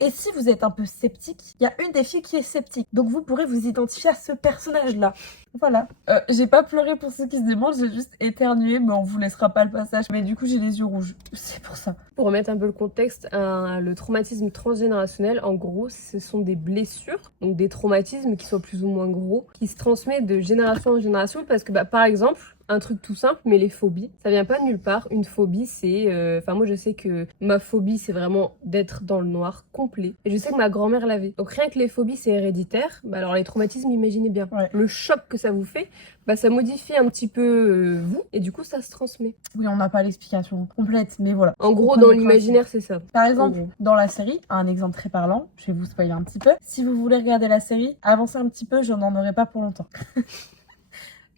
Et si vous êtes un peu sceptique, il y a une des filles qui est sceptique, donc vous pourrez vous identifier à ce personnage-là. Voilà. J'ai pas pleuré pour ceux qui se demandent, j'ai juste éternué, mais on vous laissera pas le passage. Mais du coup, j'ai les yeux rouges. C'est pour ça. Pour remettre un peu le contexte, le traumatisme transgénérationnel, en gros, ce sont des blessures, donc des traumatismes qui soient plus ou moins gros, qui se transmettent de génération en génération parce que, par exemple, un truc tout simple, mais les phobies, ça vient pas de nulle part. Une phobie, c'est... Enfin, moi, je sais que ma phobie, c'est vraiment d'être dans le noir complet. Et je sais que ma grand-mère l'avait. Donc, rien que les phobies, c'est héréditaire. Bah, alors, les traumatismes, imaginez bien. Ouais. Le choc que ça vous fait, bah, ça modifie un petit peu vous, et du coup, ça se transmet. Oui, on n'a pas l'explication complète, mais voilà. En gros, Comprenez dans le principe. l'imaginaire, c'est ça. Par En exemple, gros. dans la série, un exemple très parlant, je vais vous spoiler un petit peu. Si vous voulez regarder la série, avancez un petit peu, je n'en aurai pas pour longtemps.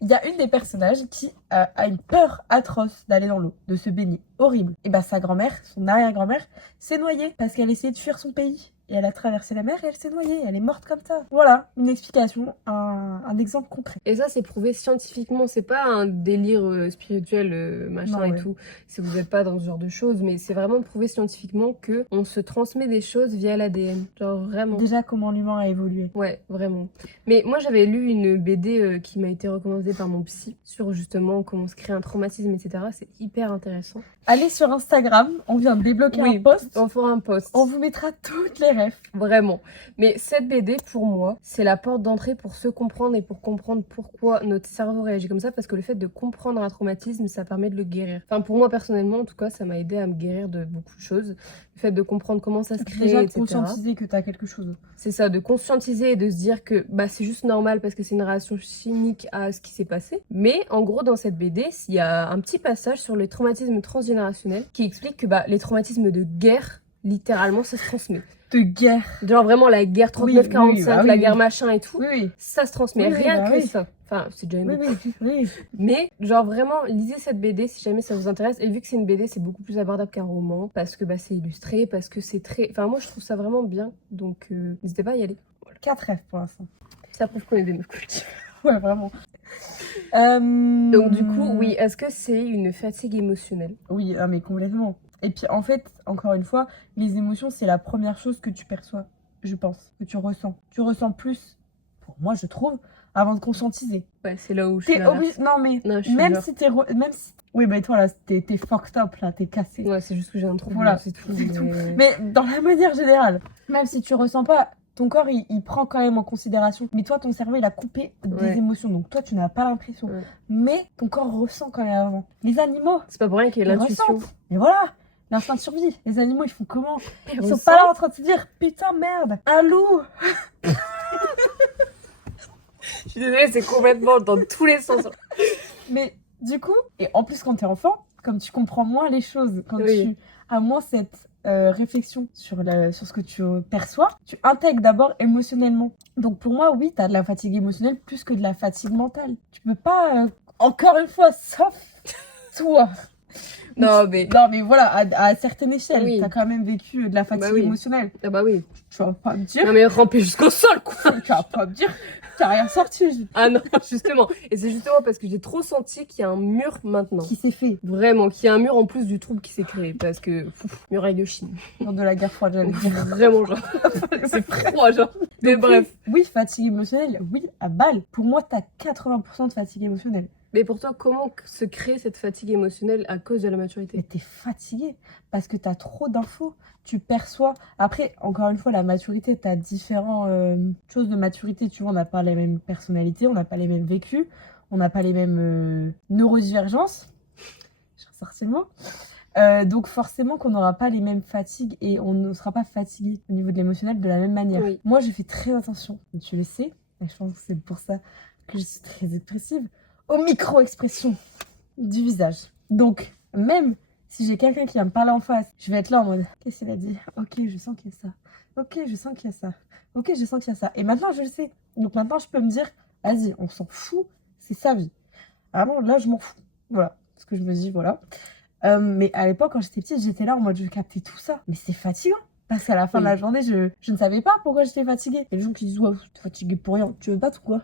Il y a une des personnages qui a une peur atroce d'aller dans l'eau, de se baigner. Horrible. Et bah sa grand-mère, son arrière-grand-mère, s'est noyée parce qu'elle essayait de fuir son pays. Et elle a traversé la mer et elle s'est noyée. Elle est morte comme ça. Voilà, une explication, un exemple concret. Et ça, c'est prouvé scientifiquement. C'est pas un délire spirituel, machin Non, et ouais. tout. Si vous n'êtes pas dans ce genre de choses, mais c'est vraiment prouvé scientifiquement que on se transmet des choses via l'ADN. Genre vraiment. Déjà, comment l'humain a évolué. Ouais, vraiment. Mais moi, j'avais lu une BD qui m'a été recommandée par mon psy sur justement comment se crée un traumatisme, etc. C'est hyper intéressant. Allez sur Instagram, on vient de débloquer Oui, un post. on fera un post. On vous mettra toutes les refs. Vraiment. Mais cette BD, pour moi, c'est la porte d'entrée pour se comprendre et pour comprendre pourquoi notre cerveau réagit comme ça. Parce que le fait de comprendre un traumatisme, ça permet de le guérir. Enfin, pour moi, personnellement, en tout cas, ça m'a aidé à me guérir de beaucoup de choses. Le fait de comprendre comment ça se crée, Déjà, de etc. conscientiser que t'as quelque chose. C'est ça, de conscientiser et de se dire que bah, c'est juste normal parce que c'est une réaction chimique à ce qui s'est passé. Mais en gros, dans cette BD, il y a un petit passage sur le traumatisme transgénérationnel qui explique que bah, les traumatismes de guerre, littéralement, ça se transmet. De guerre. Genre vraiment la guerre 39-45, Oui, bah oui, la oui. guerre machin et tout, Oui, oui. ça se transmet, Oui, oui, rien bah que oui. ça. Enfin, c'est déjà Oui, une oui, oui. Mais genre vraiment, lisez cette BD si jamais ça vous intéresse. Et vu que c'est une BD, c'est beaucoup plus abordable qu'un roman, parce que bah, c'est illustré, parce que c'est très... Enfin, moi, je trouve ça vraiment bien, donc n'hésitez pas à y aller. 4 refs pour l'instant. Ça prouve qu'on est des meufs cultivées. Ouais, vraiment. Donc du coup, oui, est-ce que c'est une fatigue émotionnelle? Oui, ah, mais complètement. Et puis en fait, encore une fois, les émotions, c'est la première chose que tu perçois, je pense, que tu ressens. Tu ressens plus, pour moi je trouve, avant de conscientiser. Ouais, c'est là où je suis T'es l'inverse. obligé... Non mais, Non, je suis même là. si t'es... Même si... Oui, bah toi là, t'es fucked up là, t'es cassé. Ouais, c'est juste que j'ai un trouble, Voilà, c'est tout. c'est tout. mais- Mais dans la manière générale, même si tu ressens pas, ton corps il prend quand même en considération. Mais toi, ton cerveau il a coupé des Ouais. émotions, donc toi tu n'as pas l'impression. Ouais. Mais ton corps ressent quand même avant. Les animaux, C'est pas pour rien qu'il y ils a l'intuition. ressentent. Mais voilà, l'instinct de survie. Les animaux ils font comment? Ils Ils sont ressentent. pas là en train de se dire putain merde, un loup. Je suis désolée, c'est complètement dans tous les sens. Mais du coup, et en plus quand t'es enfant, comme tu comprends moins les choses, quand Oui. tu as moins cette réflexion sur ce que tu perçois, tu intègres d'abord émotionnellement. Donc pour moi, oui, t'as de la fatigue émotionnelle plus que de la fatigue mentale. Tu peux pas, encore une fois, sauf toi. Non, mais... Non mais voilà, à certaines échelles, Oui. t'as quand même vécu de la fatigue Bah oui. émotionnelle. Ah bah oui. Tu vas pas me dire, Non mais ramper jusqu'au sol, quoi. tu vas pas me dire, t'as rien sorti. Ah non, justement. Et c'est justement parce que j'ai trop senti qu'il y a un mur maintenant. Qui s'est fait Vraiment, qu'il y a un mur en plus du trouble qui s'est créé. Parce que, muraille de Chine. lors de la guerre froide, j'allais dire. Vraiment, genre. C'est froid, genre. Mais Donc, bref. Oui, fatigue émotionnelle, oui, à balle. Pour moi, t'as 80% de fatigue émotionnelle. Mais pour toi, comment se crée cette fatigue émotionnelle à cause de la Mais maturité? t'es fatigué parce que t'as trop d'infos. Tu perçois. Après, encore une fois, la maturité, t'as différentes choses de maturité. Tu vois, on n'a pas les mêmes personnalités, on n'a pas les mêmes vécus, on n'a pas les mêmes neurodivergences. J'ai ressorti le mot. Donc forcément qu'on n'aura pas les mêmes fatigues et on ne sera pas fatigué au niveau de l'émotionnel de la même manière. Oui. Moi, je fais très attention, tu le sais, et je pense que c'est pour ça que je suis très expressive, aux micro-expressions du visage. Donc, même si j'ai quelqu'un qui va me parler en face, je vais être là en mode, qu'est-ce qu'il a dit? Ok, je sens qu'il y a ça. Ok, je sens qu'il y a ça. Ok, je sens qu'il y a ça. Et maintenant, je le sais. Donc maintenant, je peux me dire, vas-y, on s'en fout, c'est sa vie. Vraiment, là, je m'en fous. Voilà, ce que je me dis, voilà. Mais à l'époque, quand j'étais petite, j'étais là en mode je captais tout ça. Mais c'est fatigant. Parce qu'à la fin de la journée, je ne savais pas pourquoi j'étais fatiguée. Et les gens qui disent ouais, t'es fatiguée pour rien. Tu veux te battre ou quoi?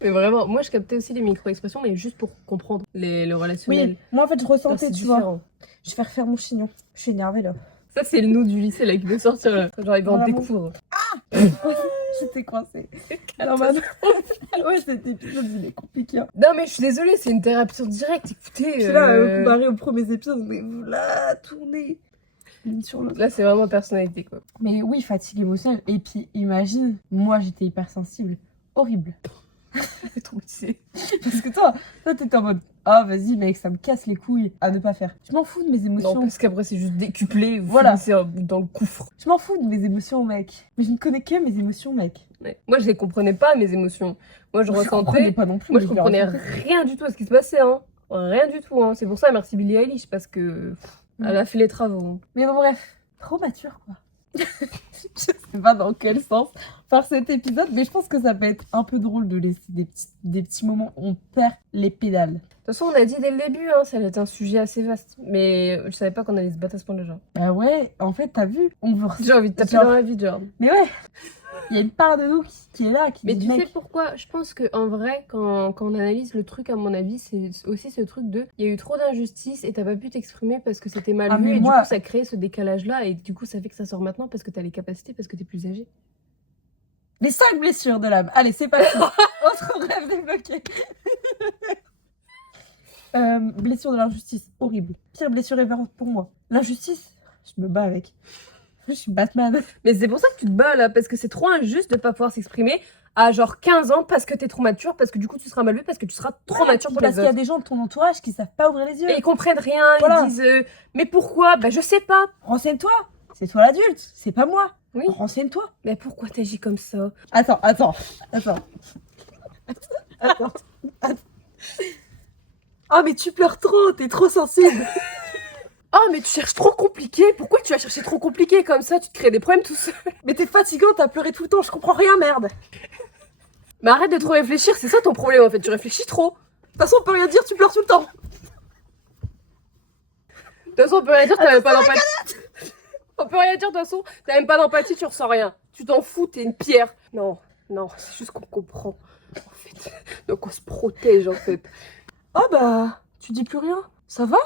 Mais vraiment, moi je captais aussi les micro-expressions, mais juste pour comprendre le relationnel. Oui, moi en fait, je Genre, ressentais, c'est tu vois. différent. Je vais refaire mon chignon. Je suis énervée là. Ça, c'est le nous du lycée là qui veut sortir là. Genre, il va en Vraiment. découdre. J'étais coincée. Non, mais... ouais, cet épisode, il est compliqué. Hein. Non, mais je suis désolée, c'est une thérapie en direct. Écoutez. Je suis là, comparé aux premiers épisodes, mais vous la tournez l'une sur l'autre. Là, c'est vraiment personnalité quoi. Mais oui, fatigue émotionnelle. Et puis, imagine, moi, j'étais hypersensible. Horrible. C'est traumatisé. Parce que toi, t'étais en mode Ah, vas-y, mec, ça me casse les couilles à ne pas faire. Je m'en fous de mes émotions. Non, parce qu'après, c'est juste décuplé. Voilà. C'est dans le gouffre. Je m'en fous de mes émotions, mec. Mais je ne connais que mes émotions, mec. Ouais. Moi, je les comprenais pas, mes émotions. Moi, je comprenais ressentais. pas non plus. Moi, mais je l'ai comprenais ressenti. rien du tout à ce qui se passait, hein. Rien du tout, hein. C'est pour ça, merci Billie Eilish, parce que elle a fait les travaux. Mais bon, bref. Trop mature, quoi. Je sais pas dans quel sens faire cet épisode, mais je pense que ça peut être un peu drôle de laisser des petits moments où on perd les pédales. De toute façon, on a dit dès le début, hein, ça allait être un sujet assez vaste. Mais je savais pas qu'on allait se battre à ce point-là, genre. Bah ouais, en fait, t'as vu, on veut... J'ai envie de taper Genre- dans la vie, genre. Mais ouais, il y a une part de nous qui est là, qui Mais dit, tu sais mec, pourquoi? Je pense qu'en vrai, quand on analyse le truc, à mon avis, c'est aussi ce truc de il y a eu trop d'injustice et t'as pas pu t'exprimer parce que c'était mal Ah, vu mais et moi- du coup ça crée ce décalage-là et du coup ça fait que ça sort maintenant parce que t'as les capacités, parce que t'es plus âgé. les 5 blessures de l'âme. Allez, c'est parti. Autre rêve débloqué. Blessure de l'injustice, horrible. Pire blessure ever pour moi. L'injustice, je me bats avec. Je suis Batman. Mais c'est pour ça que tu te bats là, parce que c'est trop injuste de pas pouvoir s'exprimer à genre 15 ans parce que t'es trop mature, parce que du coup tu seras mal vu, parce que tu seras trop mature pour Parce les qu'il y a autres. des gens de ton entourage qui savent pas ouvrir les yeux. Et ils comprennent rien, Voilà. ils disent mais pourquoi? Bah je sais pas. Renseigne-toi. C'est toi l'adulte, c'est pas moi. Oui. Renseigne-toi. Mais pourquoi t'agis comme ça? Attends. Oh, mais tu pleures trop, t'es trop sensible. Ah mais tu cherches trop compliqué, pourquoi tu vas chercher trop compliqué comme ça? Tu te crées des problèmes tout seul. Mais t'es fatigant, t'as pleuré tout le temps, je comprends rien, merde. Mais arrête de trop réfléchir, c'est ça ton problème en fait, tu réfléchis trop. De toute façon, on peut rien dire, tu pleures tout le temps. De toute façon, on peut rien dire, t'as même pas d'empathie. On peut rien dire, de toute façon, t'as même pas d'empathie, tu ressens rien. Tu t'en fous, t'es une pierre. Non, c'est juste qu'on comprend. En fait. Donc on se protège en fait. Oh bah, tu dis plus rien, ça va?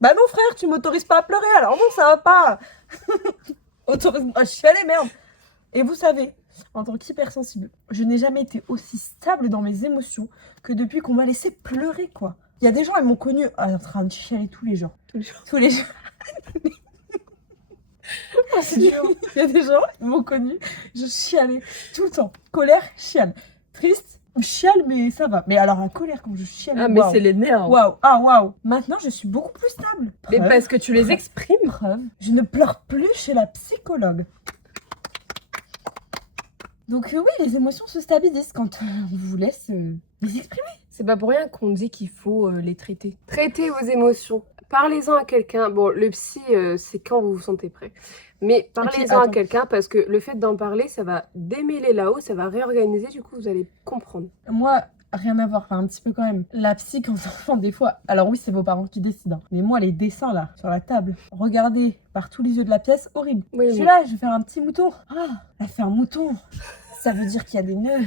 Bah non frère, tu m'autorises pas à pleurer, alors non, ça va pas. Autorise-moi à chialer, merde. Et vous savez, en tant qu'hypersensible, je n'ai jamais été aussi stable dans mes émotions que depuis qu'on m'a laissé pleurer, quoi. Il y a des gens, ils m'ont connue en train de chialer tous les jours. Tous les jours. Oh, c'est dur. Il y a des gens, ils m'ont connue, je chialais tout le temps. Colère, chiale. Triste, chiale, mais ça va. Mais alors la colère, quand je chiale, Ah mais waouh. c'est les nerfs. Waouh, ah waouh. Maintenant, je suis beaucoup plus stable. Mais Preuve, parce que tu les exprimes. preuve, je ne pleure plus chez la psychologue. Donc oui, les émotions se stabilisent quand on vous laisse les exprimer. C'est pas pour rien qu'on dit qu'il faut les traiter. Traitez vos émotions. Parlez-en à quelqu'un. Bon, le psy, c'est quand vous vous sentez prêt. Mais parlez-en à attends. quelqu'un parce que le fait d'en parler, ça va démêler là-haut, ça va réorganiser, du coup, vous allez comprendre. Moi, rien à voir, enfin un petit peu quand même. La psy, quand enfant, des fois, alors oui, c'est vos parents qui décident, hein. Mais moi, les dessins là, sur la table, regardez par tous les yeux de la pièce, horrible. Oui, Je suis là, je vais faire un petit mouton. Ah, elle fait un mouton. Ça veut dire qu'il y a des nœuds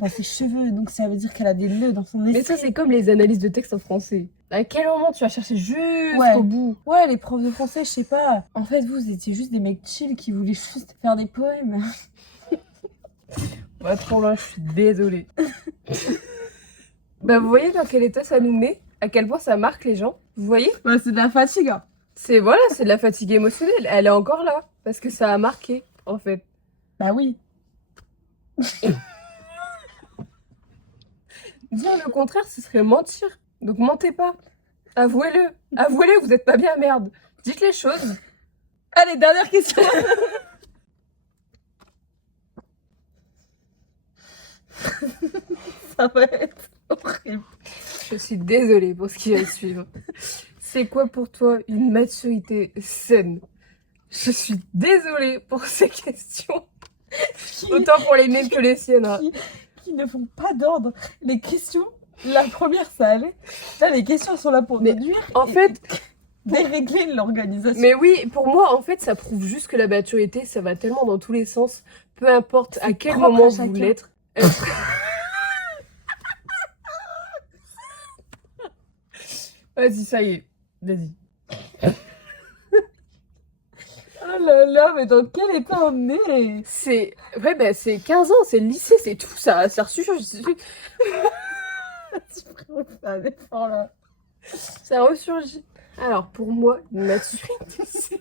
dans ses cheveux, donc ça veut dire qu'elle a des nœuds dans son esprit. Mais ça, c'est comme les analyses de texte en français. À quel moment tu vas chercher jusqu'au Ouais. bout? Ouais, les profs de français, je sais pas. En fait, vous étiez juste des mecs chill qui voulaient juste faire des poèmes. Bah, trop loin, je suis désolée. Bah, vous voyez dans quel état ça nous met? À quel point ça marque les gens? Vous voyez? Bah, c'est de la fatigue, hein. C'est voilà, c'est de la fatigue émotionnelle. Elle est encore là. Parce que ça a marqué, en fait. Bah oui. Dire le contraire, ce serait mentir. Donc mentez pas. Avouez-le. Avouez-le, vous êtes pas bien, merde. Dites les choses. Allez, dernière question. Ça va être horrible. Je suis désolée pour ce qui va suivre. C'est quoi pour toi une maturité saine? Je suis désolée pour ces questions. Autant pour les miennes que les siennes. Hein. Qui ne font pas d'ordre. Les questions, la première, ça allait. Là, les questions sont là pour Mais déduire. En et fait, dérégler l'organisation. mais oui, pour moi, en fait, ça prouve juste que la maturité, ça va tellement dans tous les sens. Peu importe à C'est quel propre moment à vous chacun. voulez être. Vas-y, ça y est. Vas-y. Oh là là, mais dans quel état on est? C'est ouais, bah, c'est 15 ans, c'est le lycée, c'est tout ça. Ça ressurgit. Tu pourrais faire un effort là. Ça ressurgit. Alors, pour moi, une maturité, c'est...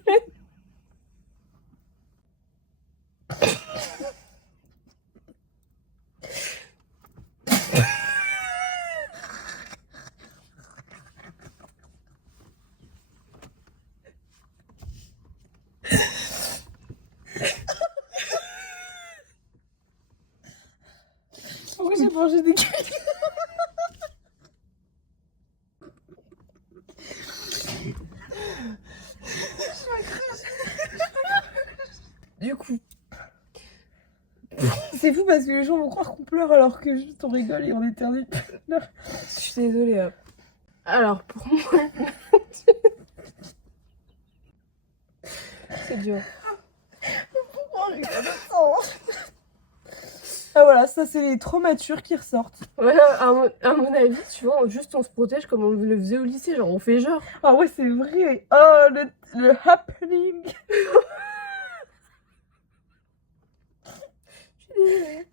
manger des cuits. Du coup, C'est fou parce que les gens vont croire qu'on pleure alors que juste on rigole et on éternue. je suis désolée. Alors, pour moi... C'est dur. Pourquoi on rigole autant? Ah voilà, ça c'est les trop matures qui ressortent. Voilà, à mon avis, tu vois, juste on se protège comme on le faisait au lycée, genre on fait genre. Ah ouais, c'est vrai. Oh, le happening.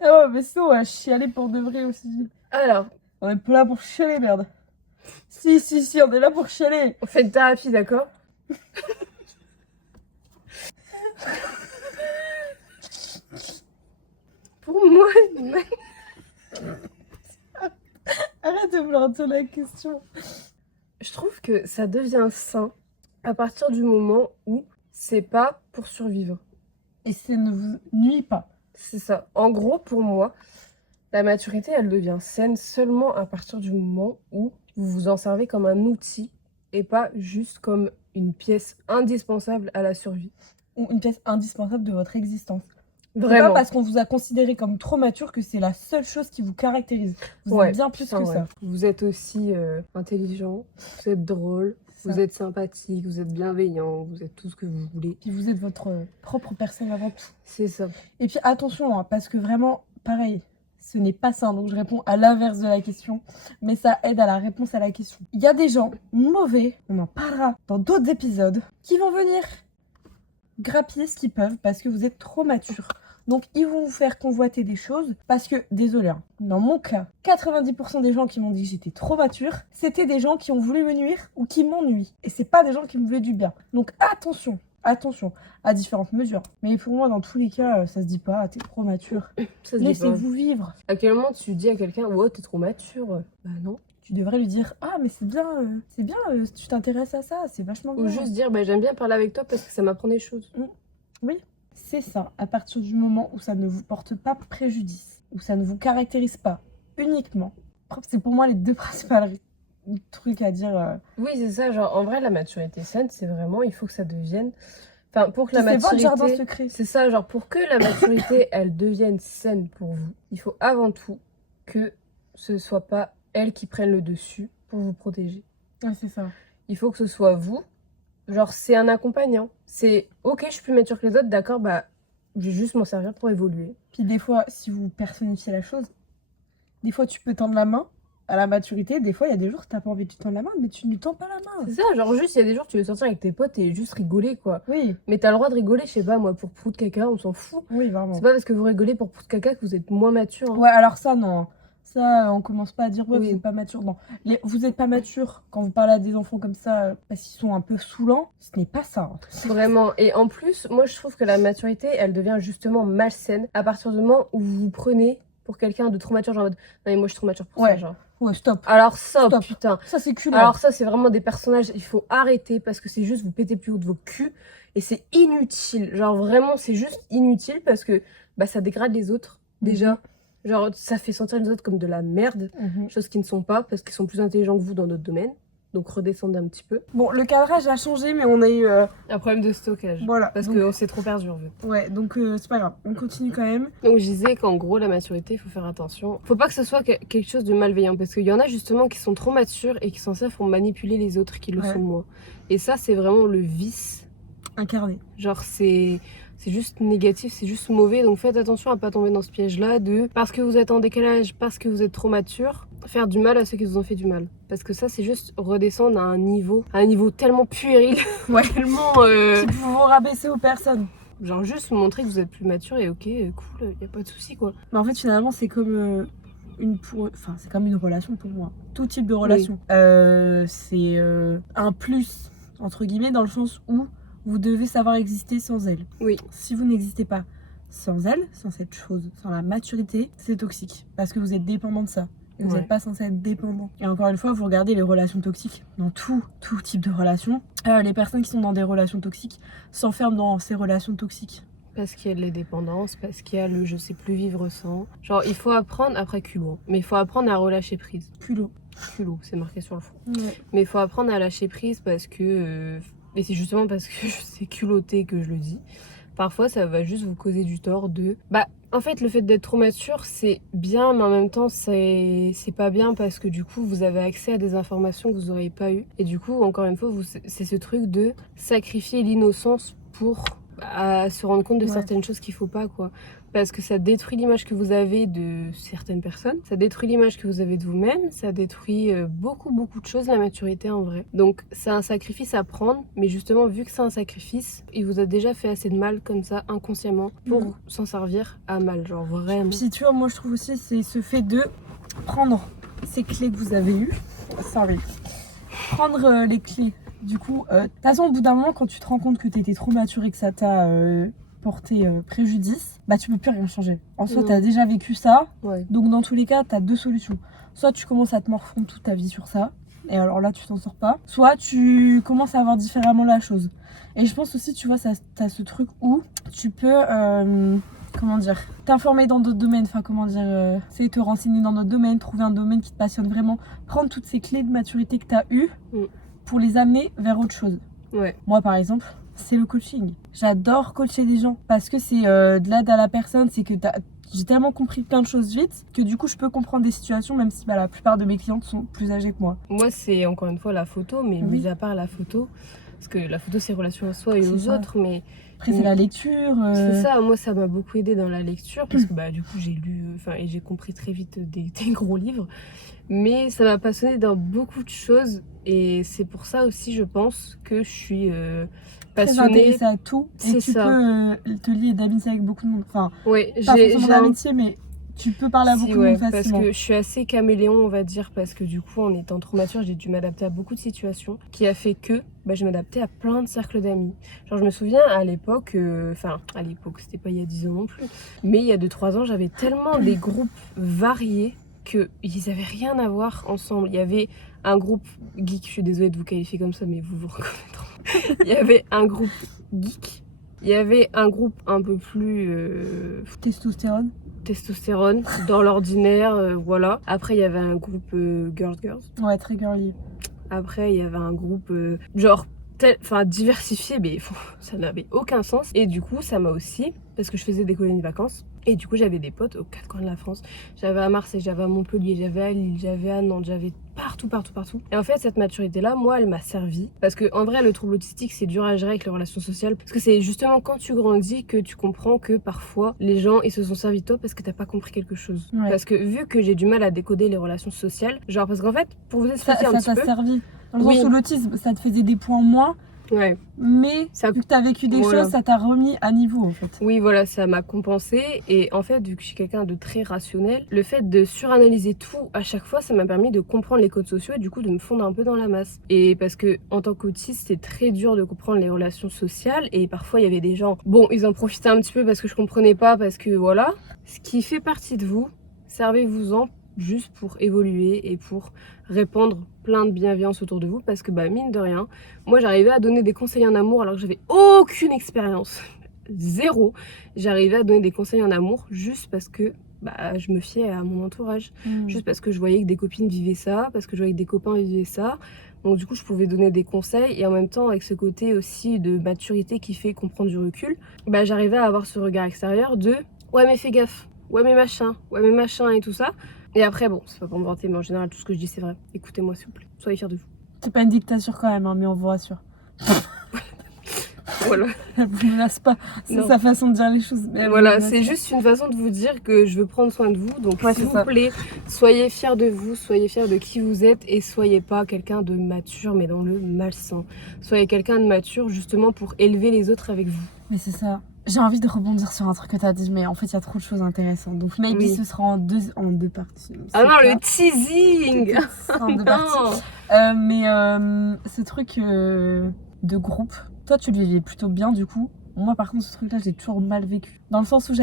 Ah ouais, mais sinon, on va chialer pour de vrai aussi. Alors, On est pas là pour chialer, merde. Si, on est là pour chialer. on fait une thérapie, d'accord? Pour moi, Arrête de vouloir dire la question. je trouve que ça devient sain à partir du moment où c'est pas pour survivre. Et ça ne vous nuit pas. C'est ça. En gros, pour moi, la maturité, elle devient saine seulement à partir du moment où vous vous en servez comme un outil et pas juste comme une pièce indispensable à la survie. Ou une pièce indispensable de votre existence. C'est pas Vraiment. parce qu'on vous a considéré comme trop mature que c'est la seule chose qui vous caractérise. Vous Ouais, êtes bien plus que ouais. ça. Vous êtes aussi intelligent, vous êtes drôle, Ça. vous êtes sympathique, vous êtes bienveillant, vous êtes tout ce que vous voulez. Puis vous êtes votre propre personne avant tout. C'est ça. Et puis attention, hein, parce que vraiment, pareil, ce n'est pas ça. Donc je réponds à l'inverse de la question, mais ça aide à la réponse à la question. Il y a des gens mauvais, on en parlera dans d'autres épisodes, qui vont venir grappiller ce qu'ils peuvent parce que vous êtes trop mature. Donc ils vont vous faire convoiter des choses parce que, désolé, hein, dans mon cas, 90% des gens qui m'ont dit que j'étais trop mature, c'était des gens qui ont voulu me nuire ou qui m'ont nui. Et c'est pas des gens qui me voulaient du bien. Donc attention, à différentes mesures. Mais pour moi, dans tous les cas, ça se dit pas, t'es trop mature. Ça se dit pas. Laissez-vous vivre. À quel moment tu dis à quelqu'un, oh, t'es trop mature? Bah non. Tu devrais lui dire, ah mais c'est bien, tu t'intéresses à ça, c'est vachement bien. Ou juste dire, bah j'aime bien parler avec toi parce que ça m'apprend des choses. Oui, c'est ça, à partir du moment où ça ne vous porte pas préjudice, où ça ne vous caractérise pas uniquement. C'est pour moi les deux principales trucs à dire. Oui, c'est ça. Genre, en vrai, la maturité saine, c'est vraiment, il faut que ça devienne. Enfin, pour que la C'est votre maturité. jardin secret. C'est ça, genre, pour que la maturité, elle devienne saine pour vous, il faut avant tout que ce soit pas elle qui prenne le dessus pour vous protéger. Ah, c'est ça. Il faut que ce soit vous. Genre, c'est un accompagnant. C'est, ok, je suis plus mature que les autres, d'accord, bah, je vais juste m'en servir pour évoluer. Puis des fois, si vous personnifiez la chose, des fois tu peux tendre la main à la maturité, des fois il y a des jours t'as pas envie de tendre la main, mais tu ne lui tends pas la main. C'est ça, genre, juste, il y a des jours, tu veux sortir avec tes potes et juste rigoler, quoi. Oui, Mais t'as le droit de rigoler, je sais pas, moi, pour prout caca, on s'en fout. oui, vraiment. C'est pas parce que vous rigolez pour prout caca que vous êtes moins mature. Hein. Ouais, alors ça, non. Ça, on commence pas à dire, ouais, Oui. vous êtes pas mature. Non. Vous êtes pas mature quand vous parlez à des enfants comme ça parce qu'ils sont un peu saoulants. Ce n'est pas ça. Vraiment. Et en plus, moi, je trouve que la maturité, elle devient justement malsaine à partir du moment où vous vous prenez pour quelqu'un de trop mature, genre en mode, non, mais moi, je suis trop mature pour ça, Ouais. genre. Ouais, stop. Alors ça, Stop. putain. Ça, c'est culot. Alors ça, c'est vraiment des personnages, il faut arrêter parce que c'est juste vous pétez plus haut de vos culs et c'est inutile. Genre vraiment, c'est juste inutile parce que bah, ça dégrade les autres, déjà. Genre, ça fait sentir les autres comme de la merde, chose qu'ils ne sont pas parce qu'ils sont plus intelligents que vous dans d'autres domaines. Donc redescendez un petit peu. Bon, le cadrage a changé, mais on a eu... Un problème de stockage. Voilà. Parce donc, qu'on s'est trop perdu en fait. Ouais, donc c'est pas grave. On continue quand même. Donc je disais qu'en gros la maturité, il faut faire attention. Faut pas que ce soit quelque chose de malveillant parce qu'il y en a justement qui sont trop matures et qui sont ça pour manipuler les autres qui le Ouais. sont moins. Et ça c'est vraiment le vice. Incarné. Genre c'est juste négatif, c'est juste mauvais. Donc faites attention à pas tomber dans ce piège-là de parce que vous êtes en décalage, parce que vous êtes trop mature, faire du mal à ceux qui vous ont fait du mal. Parce que ça c'est juste redescendre à un niveau tellement puéril, Ouais. tellement Qui peut vous rabaisser aux personnes. genre juste montrer que vous êtes plus mature et ok, cool, y a pas de souci quoi. Mais en fait, finalement, c'est comme c'est comme une relation pour moi. Tout type de relation. C'est un plus, entre guillemets, dans le sens où vous devez savoir exister sans elle. Oui. Si vous n'existez pas sans elle, sans cette chose, sans la maturité, c'est toxique. Parce que vous êtes dépendant de ça. Et vous Ouais. n'êtes pas censé être dépendant. Et encore une fois, vous regardez les relations toxiques, dans tout type de relations. Les personnes qui sont dans des relations toxiques s'enferment dans ces relations toxiques. Parce qu'il y a de la dépendance, parce qu'il y a le je sais plus vivre sans. Genre, il faut apprendre, après culot, mais il faut apprendre à relâcher prise. Culot. Culot, c'est marqué sur le front. Ouais. Mais il faut apprendre à lâcher prise parce que... et c'est justement parce que c'est culotté que je le dis. Parfois, ça va juste vous causer du tort de... Bah, en fait, le fait d'être trop mature, c'est bien, mais en même temps, c'est pas bien parce que du coup, vous avez accès à des informations que vous n'auriez pas eues. Et du coup, encore une fois, c'est ce truc de sacrifier l'innocence pour se rendre compte de certaines choses qu'il faut pas, quoi. Parce que ça détruit l'image que vous avez de certaines personnes, ça détruit l'image que vous avez de vous-même, ça détruit beaucoup de choses, la maturité en vrai. Donc c'est un sacrifice à prendre, mais justement vu que c'est un sacrifice, il vous a déjà fait assez de mal comme ça, inconsciemment, pour s'en servir à mal, genre vraiment. Puis tu vois, moi je trouve aussi c'est ce fait de prendre ces clés que vous avez eues, prendre les clés. Du coup, de toute façon au bout d'un moment quand tu te rends compte que t'étais trop mature et que ça t'a... porter préjudice, bah tu peux plus rien changer. En soi, t'as déjà vécu ça, donc dans tous les cas, t'as deux solutions. Soit tu commences à te morfondre toute ta vie sur ça, et alors là, tu t'en sors pas. Soit tu commences à voir différemment la chose. Et je pense aussi, tu vois, t'as ce truc où tu peux, comment dire, t'informer dans d'autres domaines, enfin comment dire, c'est te renseigner dans d'autres domaines, trouver un domaine qui te passionne vraiment, prendre toutes ces clés de maturité que t'as eues pour les amener vers autre chose. Moi, par exemple, c'est le coaching. J'adore coacher des gens parce que c'est de l'aide à la personne, c'est que j'ai tellement compris plein de choses vite que du coup je peux comprendre des situations même si la plupart de mes clientes sont plus âgées que moi. Moi c'est encore une fois la photo, mais mis à part la photo, parce que la photo c'est relation à soi et aux autres, mais... Après c'est la lecture. C'est ça, moi ça m'a beaucoup aidé dans la lecture parce que du coup j'ai lu, et j'ai compris très vite des gros livres. Mais ça m'a passionnée dans beaucoup de choses et c'est pour ça aussi je pense que je suis passionnée. Très intéressée à tout et tu peux te lier d'amitié avec beaucoup de monde. Enfin, pas forcément d'amitié mais tu peux parler à beaucoup de monde facilement. Parce que je suis assez caméléon on va dire parce que du coup en étant trop mature j'ai dû m'adapter à beaucoup de situations qui a fait que je m'adaptais à plein de cercles d'amis. Genre je me souviens à l'époque, à l'époque c'était pas il y a 10 ans non plus, mais il y a 2-3 ans j'avais tellement des groupes variés qu'ils n'avaient rien à voir ensemble. Il y avait un groupe geek, je suis désolée de vous qualifier comme ça, mais vous vous reconnaîtrez. Il y avait un groupe geek, il y avait un groupe un peu plus... Testostérone, dans l'ordinaire, voilà. Après, il y avait un groupe girls. Ouais, très girly. Après, il y avait un groupe diversifié, mais ça n'avait aucun sens. Et du coup, ça m'a aussi, parce que je faisais des colonies de vacances, et du coup, j'avais des potes aux 4 coins de la France. J'avais à Marseille, j'avais à Montpellier, j'avais à Lille, j'avais à Nantes, j'avais partout. Et en fait, cette maturité-là, moi, elle m'a servi. Parce que en vrai, le trouble autistique, c'est dur à gérer avec les relations sociales. Parce que c'est justement quand tu grandis que tu comprends que parfois, les gens, ils se sont servis de toi parce que t'as pas compris quelque chose. Parce que vu que j'ai du mal à décoder les relations sociales, genre, parce qu'en fait, pour vous expliquer un petit peu... Ça t'a servi. Dans le sens où l'autisme, ça te faisait des points en moins. Mais vu que tu as vécu des choses, ça t'a remis à niveau en fait. Oui, voilà, ça m'a compensé. Et en fait, vu que je suis quelqu'un de très rationnel, le fait de suranalyser tout à chaque fois, ça m'a permis de comprendre les codes sociaux et du coup de me fondre un peu dans la masse. Et parce que en tant qu'autiste, c'est très dur de comprendre les relations sociales. Et parfois, il y avait des gens, ils en profitaient un petit peu parce que je comprenais pas, parce que voilà. Ce qui fait partie de vous, servez-vous-en juste pour évoluer et pour répandre plein de bienveillance autour de vous parce que mine de rien, moi j'arrivais à donner des conseils en amour alors que j'avais aucune expérience, zéro. J'arrivais à donner des conseils en amour juste parce que je me fiais à mon entourage, juste parce que je voyais que des copines vivaient ça, parce que je voyais que des copains vivaient ça. Donc du coup je pouvais donner des conseils et en même temps avec ce côté aussi de maturité qui fait qu'on prend du recul, j'arrivais à avoir ce regard extérieur de ouais mais fais gaffe, ouais mais machin et tout ça. Et après, c'est pas pour me vanter, mais en général, tout ce que je dis, c'est vrai. Écoutez-moi, s'il vous plaît. Soyez fiers de vous. C'est pas une dictature quand même, mais on vous rassure. Voilà. Elle vous menace pas. C'est sa façon de dire les choses. Mais voilà, c'est juste une façon de vous dire que je veux prendre soin de vous. Donc, s'il vous plaît, soyez fiers de vous, soyez fiers de qui vous êtes et soyez pas quelqu'un de mature, mais dans le malsain. Soyez quelqu'un de mature, justement, pour élever les autres avec vous. Mais c'est ça. J'ai envie de rebondir sur un truc que tu as dit, mais en fait, il y a trop de choses intéressantes. Donc, maybe ce sera en deux parties. Ah non, le teasing en deux parties. Mais ce truc de groupe, toi, tu le vivais plutôt bien, du coup. Moi, par contre, ce truc-là, j'ai toujours mal vécu. Dans le sens où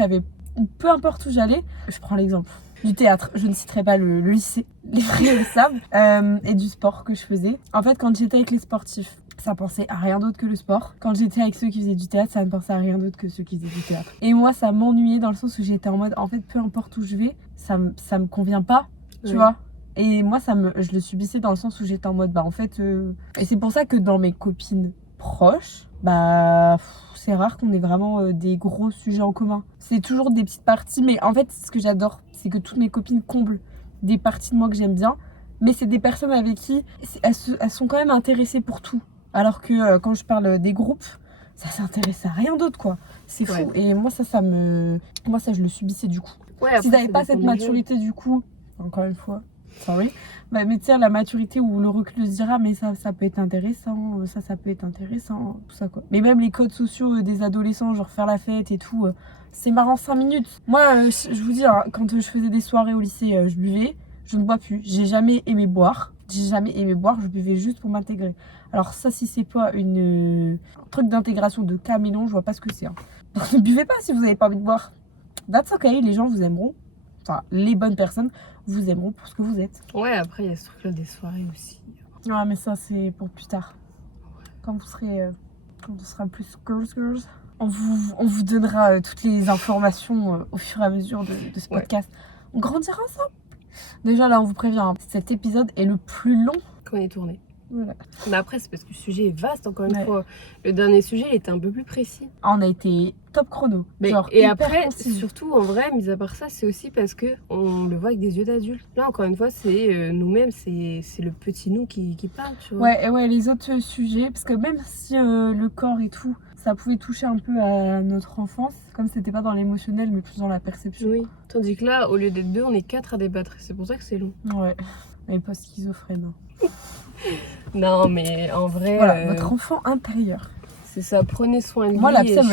peu importe où j'allais, je prends l'exemple du théâtre, je ne citerai pas le lycée, les vrais le savent, et du sport que je faisais. En fait, quand j'étais avec les sportifs, ça pensait à rien d'autre que le sport. Quand j'étais avec ceux qui faisaient du théâtre, ça ne pensait à rien d'autre que ceux qui faisaient du théâtre. Et moi, ça m'ennuyait dans le sens où j'étais en mode, en fait, peu importe où je vais, ça me convient pas, tu vois. Et moi, je le subissais dans le sens où j'étais en mode, bah en fait... Et c'est pour ça que dans mes copines proches, bah c'est rare qu'on ait vraiment des gros sujets en commun. C'est toujours des petites parties, mais en fait, ce que j'adore, c'est que toutes mes copines comblent des parties de moi que j'aime bien, mais c'est des personnes avec qui elles sont quand même intéressées pour tout. Alors que quand je parle des groupes, ça s'intéresse à rien d'autre, quoi. C'est fou. Et moi, ça, je le subissais du coup. S'ils n'avaient pas cette maturité, du coup, encore une fois, sorry. Bah, mais tiens, la maturité ou le recul se dira, mais ça peut être intéressant, ça peut être intéressant, tout ça, quoi. Mais même les codes sociaux des adolescents, genre faire la fête et tout, c'est marrant 5 minutes. Moi, je vous dis, hein, quand je faisais des soirées au lycée, je buvais, je ne bois plus. J'ai jamais aimé boire. Je buvais juste pour m'intégrer. Alors ça, si c'est pas un truc d'intégration de caméléon, je vois pas ce que c'est. Hein. Donc ne buvez pas si vous n'avez pas envie de boire. That's okay, les gens vous aimeront. Enfin, les bonnes personnes vous aimeront pour ce que vous êtes. Ouais, après, il y a ce truc-là des soirées aussi. Ouais, mais ça, c'est pour plus tard. Quand vous serez... quand on sera plus girls, on vous donnera toutes les informations au fur et à mesure de ce podcast. On grandira ensemble. Déjà, là, on vous prévient, hein, cet épisode est le plus long qu'on ait tourné. Voilà. Mais après, c'est parce que le sujet est vaste, encore une fois. Le dernier sujet, il était un peu plus précis. Ah, on a été top chrono. Mais, genre, et après, surtout, en vrai, mis à part ça, c'est aussi parce qu'on le voit avec des yeux d'adulte. Là, encore une fois, c'est nous-mêmes, c'est le petit nous qui parle, tu vois. Ouais, les autres sujets, parce que même si le corps et tout, ça pouvait toucher un peu à notre enfance, comme c'était pas dans l'émotionnel, mais plus dans la perception. Oui, tandis que là, au lieu d'être 2, on est 4 à débattre. C'est pour ça que c'est long. Ouais, mais pas schizophrène. Hein. Non, mais en vrai... Voilà, votre enfant intérieur. C'est ça, prenez soin de lui. Moi, la psy, elle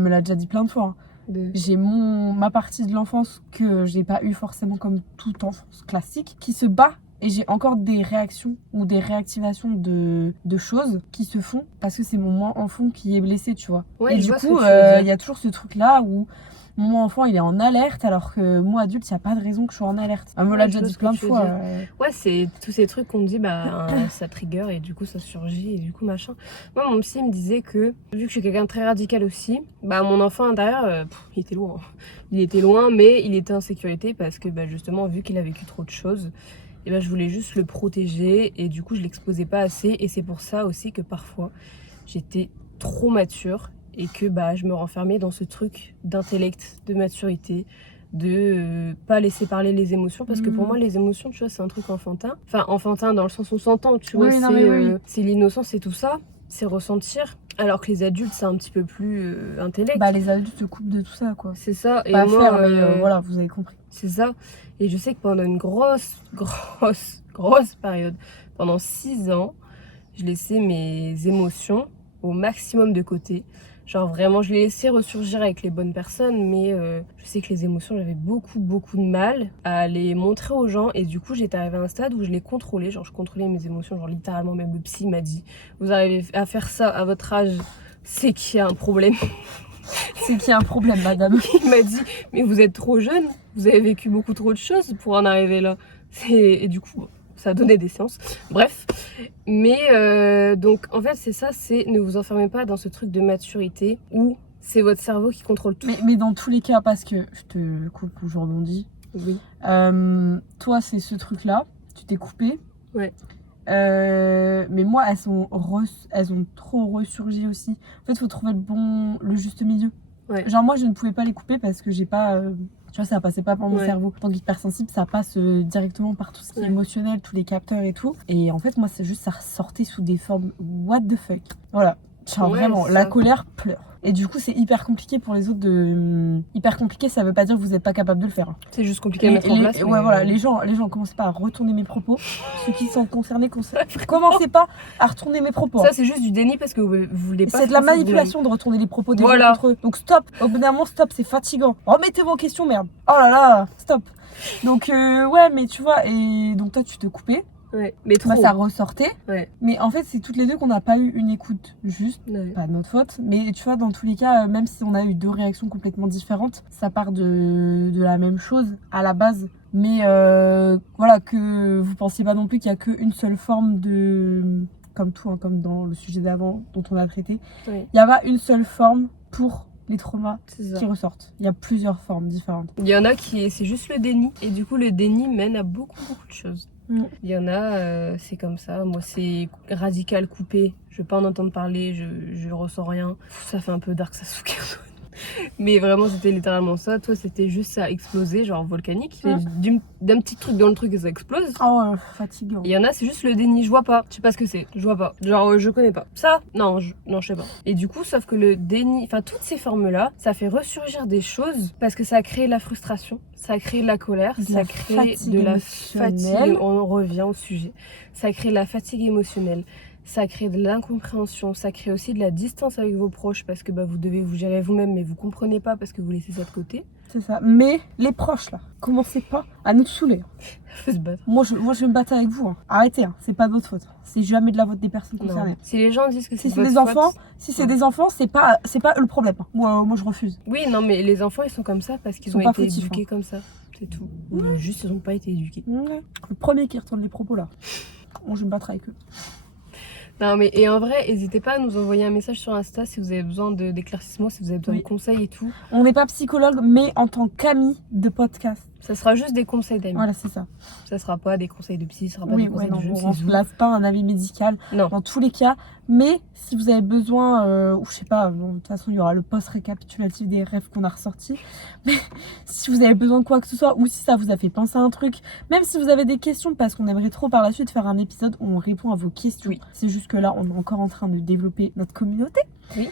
me l'a déjà dit plein de fois. Hein. De... J'ai ma partie de l'enfance que j'ai pas eu forcément comme toute enfance classique, qui se bat. Et j'ai encore des réactions ou des réactivations de choses qui se font parce que c'est mon moi enfant qui est blessé, tu vois. Ouais, et du coup, il y a toujours ce truc-là où mon enfant il est en alerte alors que moi adulte, il n'y a pas de raison que je sois en alerte. Elle me l'a déjà dit plein de fois. Ouais, c'est tous ces trucs qu'on dit, bah ça trigger et du coup ça surgit et du coup machin. Moi, mon psy me disait que vu que je suis quelqu'un de très radical aussi, bah mon enfant intérieur, il était loin. Il était loin, mais il était en sécurité parce que bah, justement, vu qu'il a vécu trop de choses, et ben je voulais juste le protéger et du coup je l'exposais pas assez et c'est pour ça aussi que parfois j'étais trop mature et que bah je me renfermais dans ce truc d'intellect, de maturité, de pas laisser parler les émotions parce que pour moi les émotions, tu vois, c'est un truc enfantin. Enfin enfantin dans le sens où on s'entend, tu vois, c'est l'innocence et tout ça, c'est ressentir. Alors que les adultes, c'est un petit peu plus intellect. Bah les adultes se coupent de tout ça, quoi. C'est ça. Et pas moi, faire, mais voilà, vous avez compris. C'est ça. Et je sais que pendant une grosse période, pendant 6 ans, je laissais mes émotions au maximum de côté. Genre vraiment, je les laissais ressurgir avec les bonnes personnes, mais je sais que les émotions, j'avais beaucoup de mal à les montrer aux gens. Et du coup, j'étais arrivée à un stade où je les contrôlais. Genre, je contrôlais mes émotions. Genre, littéralement, même le psy m'a dit, vous arrivez à faire ça à votre âge, c'est qu'il y a un problème. C'est qu'il y a un problème, madame. Il m'a dit, mais vous êtes trop jeune, vous avez vécu beaucoup trop de choses pour en arriver là. Et du coup, ça a donné des séances. Bref. Mais donc, en fait, c'est ça, c'est ne vous enfermez pas dans ce truc de maturité où c'est votre cerveau qui contrôle tout. Mais dans tous les cas, parce que je te coupe ou je rebondis. Oui. Toi, c'est ce truc-là, tu t'es coupé. Ouais. Mais moi, elles ont trop ressurgi aussi. En fait, il faut trouver le juste milieu. Ouais. Genre, moi, je ne pouvais pas les couper parce que j'ai pas. Tu vois, ça passait pas par mon cerveau. En tant qu'hypersensible, ça passe directement par tout ce qui est émotionnel, tous les capteurs et tout. Et en fait, moi, c'est juste, ça ressortait sous des formes what the fuck. Voilà. Genre, vraiment, la colère pleure. Et du coup, c'est hyper compliqué pour les autres de... Hyper compliqué, ça veut pas dire que vous n'êtes pas capable de le faire. C'est juste compliqué à mettre en place. Ouais, voilà, les gens commencent pas à retourner mes propos. Ceux qui sont concernés, commencez pas à retourner mes propos. Ça, c'est juste du déni parce que vous voulez pas... C'est de la manipulation de retourner les propos des gens contre eux. Donc stop, au bout d'un moment, stop, c'est fatigant. Remettez-vous en question, merde. Oh là là, stop. Donc ouais, mais tu vois, et donc toi, tu te coupais. Ouais, mais trop. Moi, ça ressortait. Ouais. Mais en fait, c'est toutes les deux qu'on n'a pas eu une écoute juste. Pas de notre faute. Mais tu vois, dans tous les cas, même si on a eu 2 réactions complètement différentes, ça part de la même chose à la base. Mais voilà, que vous pensiez pas non plus qu'il y a qu'une seule forme comme tout, hein, comme dans le sujet d'avant dont on a traité, Oui. il n'y a pas une seule forme pour les traumas C'est ça. qui ressortent. Il y a plusieurs formes différentes. Il y en a qui c'est juste le déni. Et du coup, le déni mène à beaucoup de choses. Mm. Il y en a, c'est comme ça. Moi, c'est radical, coupé. Je veux pas en entendre parler, je ressens rien. Ça fait un peu Dark Sasuke. Mais vraiment, c'était littéralement ça. Toi, c'était juste ça exploser, genre volcanique. D'un petit truc dans le truc et ça explose. Oh, fatigant. Il y en a, c'est juste le déni, je vois pas. Je sais pas ce que c'est, je vois pas. Genre, je connais pas. Ça, non, je sais pas. Et du coup, sauf que le déni, enfin, toutes ces formes-là, ça fait ressurgir des choses parce que ça a créé la frustration, ça a créé la colère, ça crée de la fatigue. On revient au sujet. Ça crée la fatigue émotionnelle. Ça crée de l'incompréhension, ça crée aussi de la distance avec vos proches parce que vous devez vous gérer vous-même mais vous comprenez pas parce que vous laissez ça de côté. C'est ça. Mais les proches là, commencez pas à nous saouler. Faut se battre. Moi je vais me battre avec vous. Hein. Arrêtez, hein. C'est pas de votre faute. C'est jamais de la faute des personnes Non. concernées. Si les gens disent que c'est Si c'est votre des enfants, faute, si c'est des enfants, c'est pas eux le problème. Moi je refuse. oui, non, mais les enfants ils sont comme ça parce qu'ils Ils sont ont pas été fautifs, éduqués comme ça. C'est tout. Ou juste ils ont pas été éduqués. Ouais. Le premier qui retourne les propos là. Moi je vais me battre avec eux. Non mais et en vrai, n'hésitez pas à nous envoyer un message sur Insta si vous avez besoin d'éclaircissement, si vous avez besoin de conseils et tout. On n'est pas psychologue, mais en tant qu'amis de podcast. Ça sera juste des conseils d'amis. Voilà, c'est ça. Ça sera pas des conseils de psy, ça sera pas Oui, des conseils non, de jeu, on c'est ne place pas un avis médical Non. dans tous les cas. Mais si vous avez besoin, ou je sais pas, bon, de toute façon, il y aura le post récapitulatif des rêves qu'on a ressortis. Mais si vous avez besoin de quoi que ce soit, ou si ça vous a fait penser à un truc, même si vous avez des questions, parce qu'on aimerait trop par la suite faire un épisode où on répond à vos questions. Oui. C'est juste que là, on est encore en train de développer notre communauté. Oui.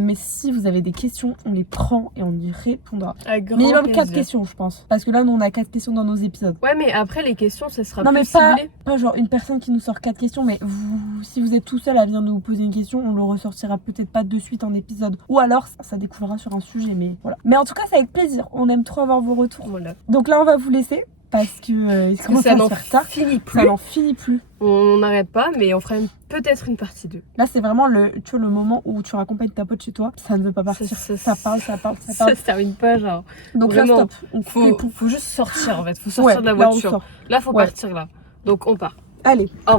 Mais si vous avez des questions, on les prend et on y répondra. Avec grand Minimum plaisir. 4 questions, je pense. Parce que là, nous, on a 4 questions dans nos épisodes. Ouais, mais après les questions, ça sera Non, plus mais pas, ciblé. pas genre une personne qui nous sort 4 questions, mais vous, si vous êtes tout seul à venir nous poser une question, on le ressortira peut-être pas de suite en épisode. Ou alors, ça découlera sur un sujet, mais voilà. Mais en tout cas, c'est avec plaisir. On aime trop avoir vos retours. Voilà. Donc là, on va vous laisser parce que Parce que ça n'en finit plus. Ça n'en finit plus. On n'arrête pas, mais on fera peut-être une partie 2. Là, c'est vraiment le moment où tu raccompagnes ta pote chez toi. Ça ne veut pas partir. Ça parle. Ça se termine pas, genre. Donc vraiment, là, stop. On coupe les poux. faut juste sortir en fait. Faut sortir de la là, on voiture. sort. Là, faut partir là. Donc on part. Allez. Au revoir.